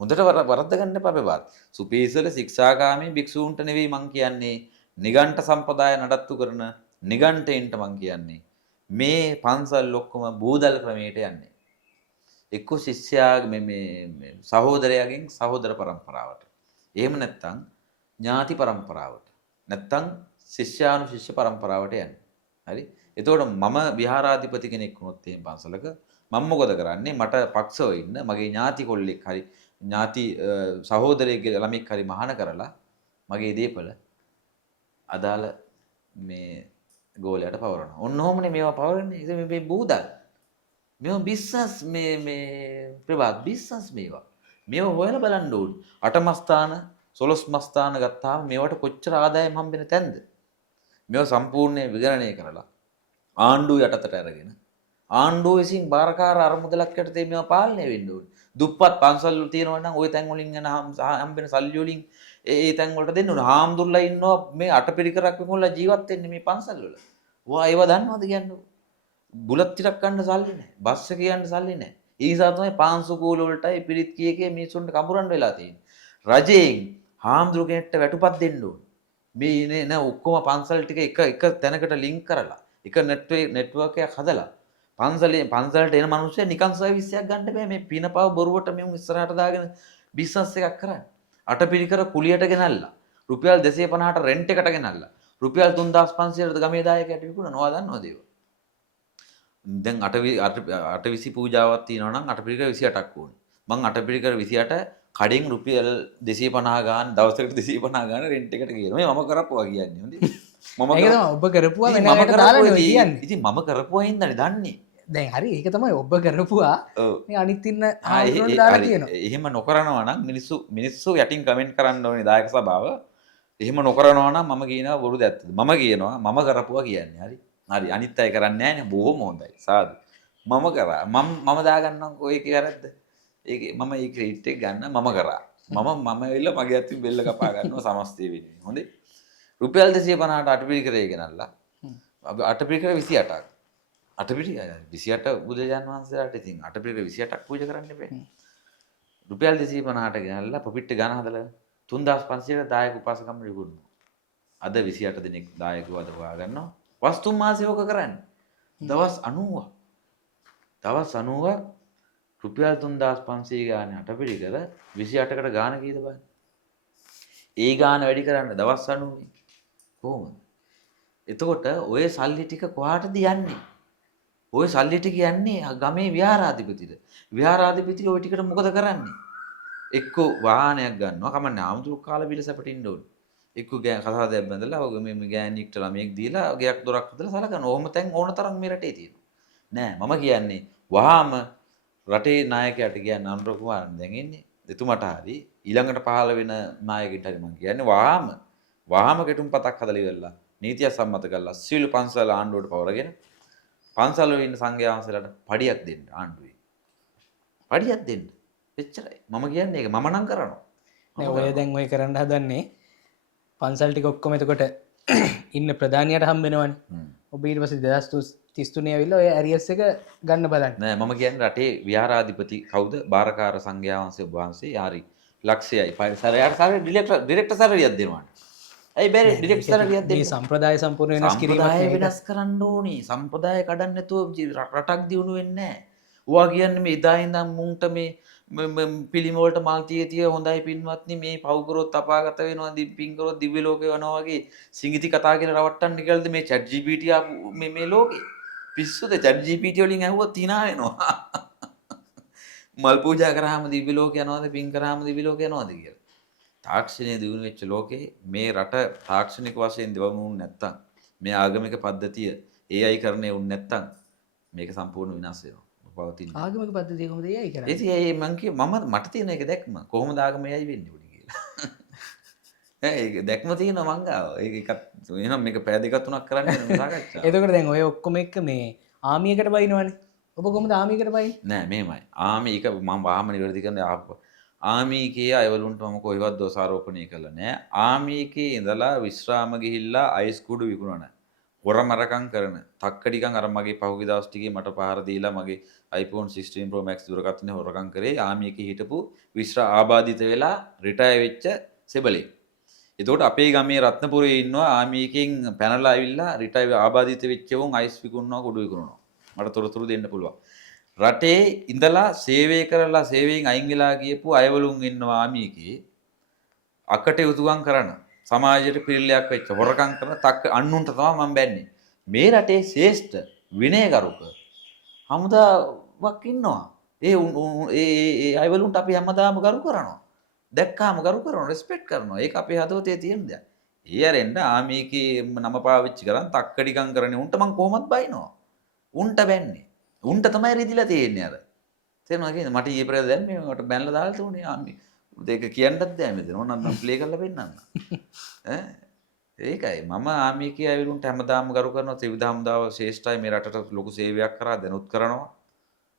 හොඳට වරද්ද ගන්න එපා බබාත්. සුපේසල ශික්ෂාකාමී භික්ෂූන්ට නෙවෙයි මං කියන්නේ නිගණ්ඨ සම්පදාය නඩත්තු කරන නිගණ්ඨයින්ට මං කියන්නේ මේ පන්සල් ඔක්කොම බූදල් ක්‍රමයට යන්නේ. එක්ක ශිෂ්‍යයා මේ සහෝදරයාගෙන් සහෝදර පරම්පරාවට. එහෙම නැත්නම් ඥාති පරම්පරාවට. නැත්නම් ශිෂ්‍යානුශිෂ්‍ය පරම්පරාවට යන්නේ. හරි? එතකොට මම විහාරාධිපති කෙනෙක් වුණොත් එහෙම පන්සලක මම මොකද කරන්නේ? මට පක්ෂව ඉන්න මගේ ඥාති කොල්ලෙක් හරි ඥාති සහෝදරයෙක්ගේ ළමෙක් හරි මහාන කරලා මගේ දීපල අදාළ මේ ගෝලයට පවරනවා. ඔන්න ඔහොමනේ මේවා පවරන්නේ. ඉතින් මේ බූදල්. මේවා බිස්නස් මේ ප්‍රිවාත් බිස්නස් මේවා. මේවා හොයලා බලන්න ඕනේ. අටමස්ථාන 12 මස්ථාන ගත්තාම මේවට කොච්චර ආදායම් හම්බෙන තැනද? මේවා සම්පූර්ණයෙන් විගණනය කරලා ආණ්ඩුව යටතට අරගෙන ආණ්ඩුව විසින් බාරකාර අරමුදලක් යටතේ මේවා පාලනය වෙන්න ඕනේ. දුප්පත් පන්සල් තියෙනවා නම් ওই තැන් වලින් යන හම්බෙන සල්ලි වලින් ඒ තැන් වලට දෙන්න ඕනේ. හාමුදුරුලා ඉන්නවා මේ අටපිරිකරක් විකුණලා ජීවත් වෙන්නේ මේ පන්සල් වල. ඔයා ඒව දන්නවද කියන්නේ? බුලත් ටිකක් ගන්න සල්ලි නැහැ. බස් එක යන්න සල්ලි නැහැ. ඒ නිසා තමයි පාන්සු කූල වලටයි පිරිත් කීකේ මිනිසුන්ට කඹරන්න වෙලා තියෙන්නේ. රජයෙන් හාමුදුරු කෙනෙක්ට වැටුපත් දෙන්න ඕනේ. මේ නේ ඔක්කොම පන්සල් ටික එක තැනකට ලින්ක් කරලා එක නෙට්වර්ක් එකක් හදලා පන්සලට එන මිනිස්සු නිකන් සර්විස් එකක් ගන්න බෑ. මේ පිනපව බොරුවට මෙමු ඉස්සරහට දාගෙන බිස්නස් එකක් කරන්නේ. අටපිරිකර කුලියට ගෙනල්ලා රුපියල් 250ට රෙන්ට් එකට ගෙනල්ලා රුපියල් 3500ට ගමේ දායකයට විකුණනවා දන්නවද ඒක? දැන් අටවිසි පූජාවක් තියෙනවා නම් අටපිරිකර 28ක් ඕනේ. මං අටපිරිකර 28 කඩෙන් රුපියල් 250 ගාන දවසකට 250 ගාන රෙන්ට් එකට ගේනවා. මේ මම කරපුවා කියන්නේ හොඳේ. මම ඒක තමයි ඔබ කරපුවා වෙන එකට දාලා නෙවෙයි කියන්නේ. ඉතින් මම කරපුවා හින්දානේ දන්නේ. දැන් හරි ඒක තමයි ඔබ කරපුවා. මේ අනිත් ඉන්න ආයෙත් දාලා කියනවා. එහෙම නොකරනවා නම් මිනිස්සු යටින් කමෙන්ට් කරන්න ඕනේ දායක සභාව. එහෙම නොකරනවා නම් මම කියනවා බොරුද ඇත්තද? මම කියනවා මම කරපුවා කියන්නේ. හරි. හරි අනිත් අය කරන්නේ නැහැ නේ බොහොම හොඳයි. සාදු. මම කරා. මම දාගන්නම්කෝ ඒකේ වැරද්ද. ඒකේ මම ඒ ක්‍රෙඩිට් එක ගන්න මම කරා. මම එල්ල මගේ අතින් බෙල්ල කපා ගන්නවා සමස්තය වෙනුවෙන්. හොඳේ. රුපියල් 250ට අටපිරිකරේ ගෙනල්ලා අටපිරිකර 28ක්. අටපිරිකර 28 බුදුජාන් වහන්සේලාට ඉතින් අටපිරිකර 28ක් පූජා කරන්න බෑ. රුපියල් 250ට ගෙනල්ලා ප්‍රොෆිට් ගන්න හදලා 3500ට දායක උපාසකම් විකුණනවා. අද 28 දිනක් දායකව අද හොයා ගන්නවා. වස්තුන් මාසෙක කරන්නේ. දවස් 90ක්. දවස් 90ක් රුපියල් 3500 ගානේ අටපිරිකර 28කට ගාන කීයද බලන්න. ඒ ගාන වැඩි කරන්න දවස් 90නේ. කොහොමද? එතකොට ඔය සල්ලි ටික කොහාටද යන්නේ? ඔය සල්ලි ටික යන්නේ ගමේ විහාරාධිපතිට. විහාරාධිපතිට ওই ටිකට මොකද කරන්නේ? එක්ක වාහනයක් ගන්නවා. කමන්නේ ආමුතුරු කාලා බිල සැපටින්න ඕනේ. එක්ක කසාදයක් බඳලා ඔය මේ ගෑණියෙක්ට ළමයෙක් දීලා ගයක් දොරක් හදලා සලකන. ඕම තැන් ඕන තරම් මේ රටේ තියෙනවා. නෑ මම කියන්නේ වහාම රටේ නායකයාට කියන්නේ අනුර කුමාරන් දැන් ඉන්නේ. එතුමට හරි ඊළඟට පහළ වෙන නායකයෙක්ට හරි මම කියන්නේ වහාම කෙටුම්පතක් හදලා ඉවරලා නීතිය සම්මත කරලා සියලු පන්සල් ආණ්ඩුවට පවරගෙන පන්සල් වල ඉන්න සංඝයා වහන්සේලාට පඩියක් දෙන්න ආණ්ඩුවේ. පඩියක් දෙන්න. එච්චරයි. මම කියන්නේ ඒක මම නම් කරනවා. නෑ ඔය දැන් ඔය කරන්න හදන්නේ පන්සල් ටික ඔක්කොම එතකොට ඉන්න ප්‍රධානියට හම්බෙනවනේ. ඔබ ඊට පස්සේ 2033 ඇවිල්ලා ඔය ඇරියස් එක ගන්න බලන්න. නෑ මම කියන්නේ රටේ විහාරාධිපති කවුද? බාරකාර සංඝයා වහන්සේ ඔබ වහන්සේ හරි ලක්ෂයයි. සරයාට ඩිරෙක්ටර් සරලියක් දෙනවා. ඇයි බැරි ඩිරෙක්ටර් සරලියක් දෙන්න? මේ සම්ප්‍රදාය සම්පූර්ණ වෙනස් කිරීමක් වෙනස් කරන්න ඕනේ. සම්ප්‍රදාය කඩන්න නැතුව රටක් දියුණු වෙන්නේ නැහැ. ඔයා කියන්නේ මේ එදා ඉඳන් මුන්ට පිළිමවලට මල් තිය හොඳයි පින්වත්නි මේ පව් කරොත් අපාගත වෙනවා පින් කරොත් දිව්‍ය ලෝකේ යනවා වගේ සිඟිති කතා කියලා රවට්ටන්න කියලාද මේ chat GPT ආපු මේ ලෝකේ පිස්සුද chat GPT වලින් ඇහුවොත් hina වෙනවා මල් පූජා කරාම දිව්‍ය ලෝකේ යනවාද පින් කරාම දිව්‍ය ලෝකේ යනවාද කියලා තාක්ෂණය දිනු වෙච්ච ලෝකේ මේ රට තාක්ෂණික වශයෙන් දෙවමුන් නැත්තම් මේ ආගමික පද්ධතිය AI කරන්නේ උන් නැත්තම් මේක සම්පූර්ණ විනාශ වෙනවා පවතින ආගමික පද්ධතිය කොහොමද AI කරන්නේ? ඉතින් ඒ මං කිය මට තියෙන එක දැක්ම කොහොමද ආගම AI වෙන්නේ උඩ කියලා. ඒක දැක්ම තියෙනවා මං ගාව. ඒක එකක් එහෙනම් මේක පෑ දෙක තුනක් කරන්න වෙන සාකච්ඡාවක්. එතකොට දැන් ඔය ඔක්කොම එක්ක මේ ආමියකට බයිනවනේ. ඔබ කොහොමද ආමියකට බයින්නේ? නෑ මේමයි. ආමි එක මම වාහම නිවැරදි කරන්න ආමි එකේ අයවලුන්ට මම කොහෙවත් දෝෂාරෝපණය කළා නෑ. ආමි එකේ ඉඳලා විශ්‍රාම ගිහිල්ලා අයිස් කුඩු විකුණන. හොරමරකම් කරන. තක්කඩිකන් අර මගේ පහුගිය දවස් ටිකේ මට පහර දීලා මගේ iPhone 16 Pro Max දුරකථනය හොරකම් කරේ ආමි එකේ හිටපු ආබාධිත වෙලා රිටයර් වෙච්ච සෙබලෙක්. එතකොට අපේ ගමේ රත්නපුරේ ඉන්නවා ආමි එකෙන් පැනලා ඇවිල්ලා රිටයර් ආබාධිත වෙච්ච වුන් අයිස් විකුණනවා කුඩු විකුණනවා. මට තොරතුරු දෙන්න පුළුවන්. රටේ ඉඳලා සේවය කරලා සේවයෙන් අයින් වෙලා ගියපු අයවලුන් ඉන්නවා ආමි එකේ අකටයුතුකම් කරන සමාජයට පිළිලයක් වෙච්ච හොරකම් කරන තක් අන්නුන්ට තමයි මම බැන්නේ. මේ රටේ ශ්‍රේෂ්ඨ විනයගරුක හමුදාවක් ඉන්නවා. ඒ අයවලුන්ට අපි හැමදාම ගරු කරනවා. දැක්කාම ගරු කරනවා, රෙස්පෙක්ට් කරනවා. ඒක අපේ හදවතේ තියෙන දෙයක්. ඒ අරෙන්න ආමීකේ නම පාවිච්චි කරන් තක්කඩිකම් කරන්නේ උන්ට මං කොහොමත් බයිනවා. උන්ට බැන්නේ. උන්ට තමයි රිදිලා තියෙන්නේ අර. තේරුණා කියන්නේ මට ඊයේ පෙරේද දැන් මේ මට බැනලා දාලා තුනේ ආමී. ඒක කියන්නත් බෑ මෙතන. ඕනනම් මම ප්ලේ කරලා පෙන්නන්න. ඒකයි මම ආමිකේ අයවලුන්ට හැමදාම ගරු කරනවා ත්‍රිවිධ හමුදාව ශ්‍රේෂ්ඨයි මේ රටට ලොකු සේවයක් කරා දැනුත් කරනවා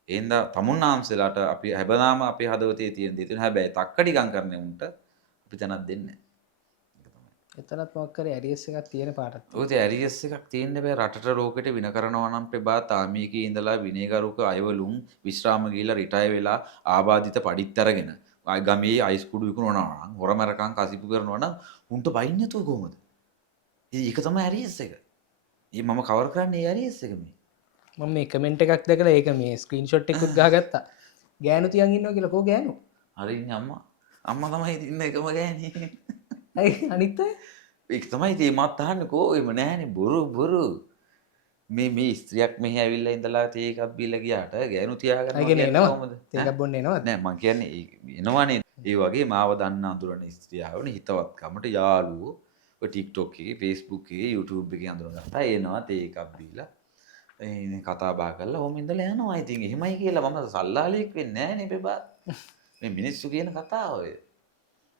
එහෙනම් තමුන්නාන්සලාට අපි හැබදාම අපේ හදවතේ තියෙන දේ තියෙනවා හැබැයි තක්කඩිකම් කරන උන්ට අපි තනක් දෙන්නේ නැහැ එතනත් මොකක් කරේ ඇරියස් එකක් තියෙන පාටක් ඔය ඇරියස් එකක් තියෙන්න බෑ රටට ලෝකෙට වින කරනවා නම් ප්‍රබා තාමිකේ ඉඳලා විනයගරුක අයවලුන් විශ්‍රාම ගිහිලා රිටයර් වෙලා ආබාධිත පඩිත් අරගෙන ගමේ අයිස් කුඩු විකුණනවා නම් හොරමරකම් කසිපු කරනවා නම් උන්ට බයින්නේ නැතුව කොහොමද ඒක තමයි ඇරියස් එක. ඒ මම කවර් කරන්නේ ඇරියස් එක මේ. මම මේ කමෙන්ට් එකක් දැකලා ඒක මේ ස්ක්‍රීන්ෂොට් එකකුත් ගහගත්තා. ගෑනු තියන් ඉන්නවා කියලා කෝ ගෑනු? හරි ඉන්නේ අම්මා. අම්මා තමයි ඉන්න එකම ගෑණි. ඇයි අනිත් අය? ඒක තමයි ඉතින් මත් අහන්නේ කෝ එම නෑනේ බොරු. මේ ස්ත්‍රියක් මෙහි ඇවිල්ලා ඉඳලා තේ එකක් බීලා ගියාට ගෑනු තියාගන්නවා කියන්නේ කොහොමද? තේ එකක් බොන්නේ නේද? නෑ මං කියන්නේ එනවනේ. ඒ වගේ මාව දන්න අඳුරන ස්ත්‍රියවනේ හිතවත්කමට යාළුවෝ TikTok එකේ Facebook එකේ YouTube එකේ අඳුරගත්තා එනවා තේ එකක් බීලා කතා බහ කරලා ඔහොම ඉඳලා යනවා ඉතින් එහෙමයි කියලා මම සල්ලාලෙක් වෙන්නේ නැහැ නේ බබා මේ මිනිස්සු කියන කතාව ඔය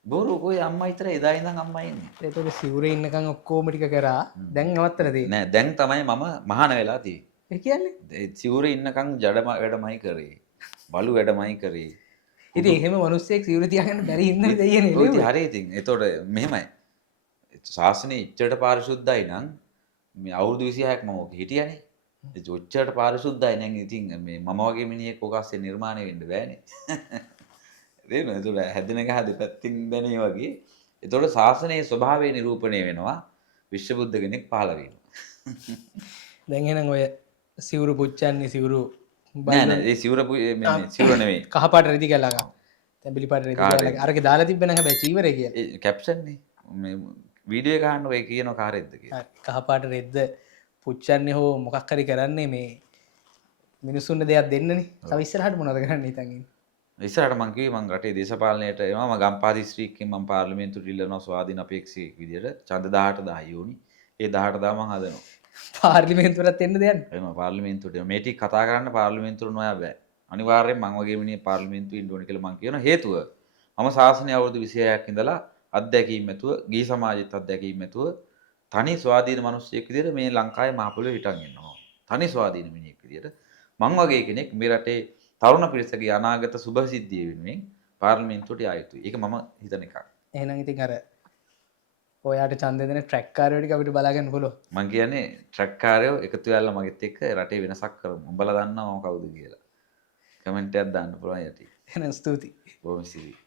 බොරු කොයි අම්මා විතර එදා ඉඳන් අම්මා ඉන්නේ ඒතකොට සිවුරේ ඉන්නකන් ඔක්කොම ටික කරා දැන් නවත්තලා තියෙන්නේ නෑ දැන් තමයි මම මහාන වෙලා තියෙන්නේ ඒ කියන්නේ සිවුරේ ඉන්නකන් ජඩ වැඩමයි කරේ බලු වැඩමයි කරේ ඉතින් එහෙම මිනිස්සෙක් සිවුර තියාගන්න බැරි ඉන්න දෙයනේ ඔය ඉතින් හරි ඉතින් එතකොට මෙහෙමයි ශාසනය ඉච්චට පාරිශුද්ධයි නම් මේ අවුරුදු 26ක් මම ඔක හිටියනේ. ඒ ඔච්චරට පාරිශුද්ධයි නම් ඉතින් මේ මම වගේ මිනිහෙක් ඔක ASCII නිර්මාණය වෙන්න බෑනේ. තේරෙනවද? ඒක හැදෙන ගහ දෙපැත්තින් බැනේ වගේ. ඒතකොට ශාසනයේ ස්වභාවය නිරූපණය වෙනවා. විශ්වබුද්ධ කෙනෙක් පහළ වෙනවා. දැන් එහෙනම් ඔය සිවුරු පුච්චන්නේ සිවුරු නෑ නෑ ඒ සිවුර සිවුර නෙමෙයි. කහ පාට රෙදි කැලක. තැඹිලි පාට රෙදි කැලක. අරගේ දාලා තිබ්බ නම් හැබැයි චීවරේ කියලා. ඒ කැප්ෂන් නේ. මේ වීඩියෝ එක ගන්න ඔය කියන කාරෙද්ද කියලා. කහපාට රෙද්ද පුච්චන්නේ හෝ මොකක් හරි කරන්නේ මේ මිනිස්සුන්ට දෙයක් දෙන්නනේ. තව ඉස්සරහට මොනවද කරන්න හිතන් ඉන්නේ? ඉස්සරහට මං කිව්වේ මං රටේ දේශපාලනයට එනවා මම ගම්පහ දිස්ත්‍රික්කයෙන් මං පාර්ලිමේන්තුවට ඉල්ලනවා ස්වාධීන අපේක්ෂකයෙක් විදියට ඡන්ද 18 ඕනි. ඒ 18 මං හදනවා. පාර්ලිමේන්තුවටත් එන්න දෙන්න. එනවා පාර්ලිමේන්තුවට. මේ ටික කතා කරන්න පාර්ලිමේන්තුවට නොයා බෑ. අනිවාර්යෙන් මං වගේ මිනිහ පාර්ලිමේන්තුවේ ඉන්න ඕනේ කියලා මං කියන හේතුව මම ශාසනය අවුරුදු 26ක් ඉඳලා අත්දැකීම් ඇතුව ගී සමාජෙත් අත්දැකීම් ඇතුව තනි ස්වාධීන මිනිස්සෙක් විදිහට මේ ලංකාවේ මහ පොළොවේ හිටන් ඉන්නවා. තනි ස්වාධීන මිනිහෙක් විදිහට මං වගේ කෙනෙක් මේ රටේ තරුණ පිරිසගේ අනාගත සුභ සිද්ධිය වෙනුවෙන් පාර්ලිමේන්තුවට යා යුතුයි. ඒක මම හිතන එකක්. එහෙනම් ඉතින් අර ඔයාට ඡන්දය දෙන ට්‍රැක් කාර්යෝ ටික අපිට බලා ගන්න පුළුවන්. මං කියන්නේ ට්‍රැක් කාර්යෝ එකතු වෙලා මගෙත් එක්ක රටේ වෙනසක් කරමු. උඹලා දන්නවා මම කවුද කියලා. කමෙන්ට් එකක් දාන්න පුළුවන් යටි. එහෙනම් ස්තුතියි. බොහොම ස්තුතියි.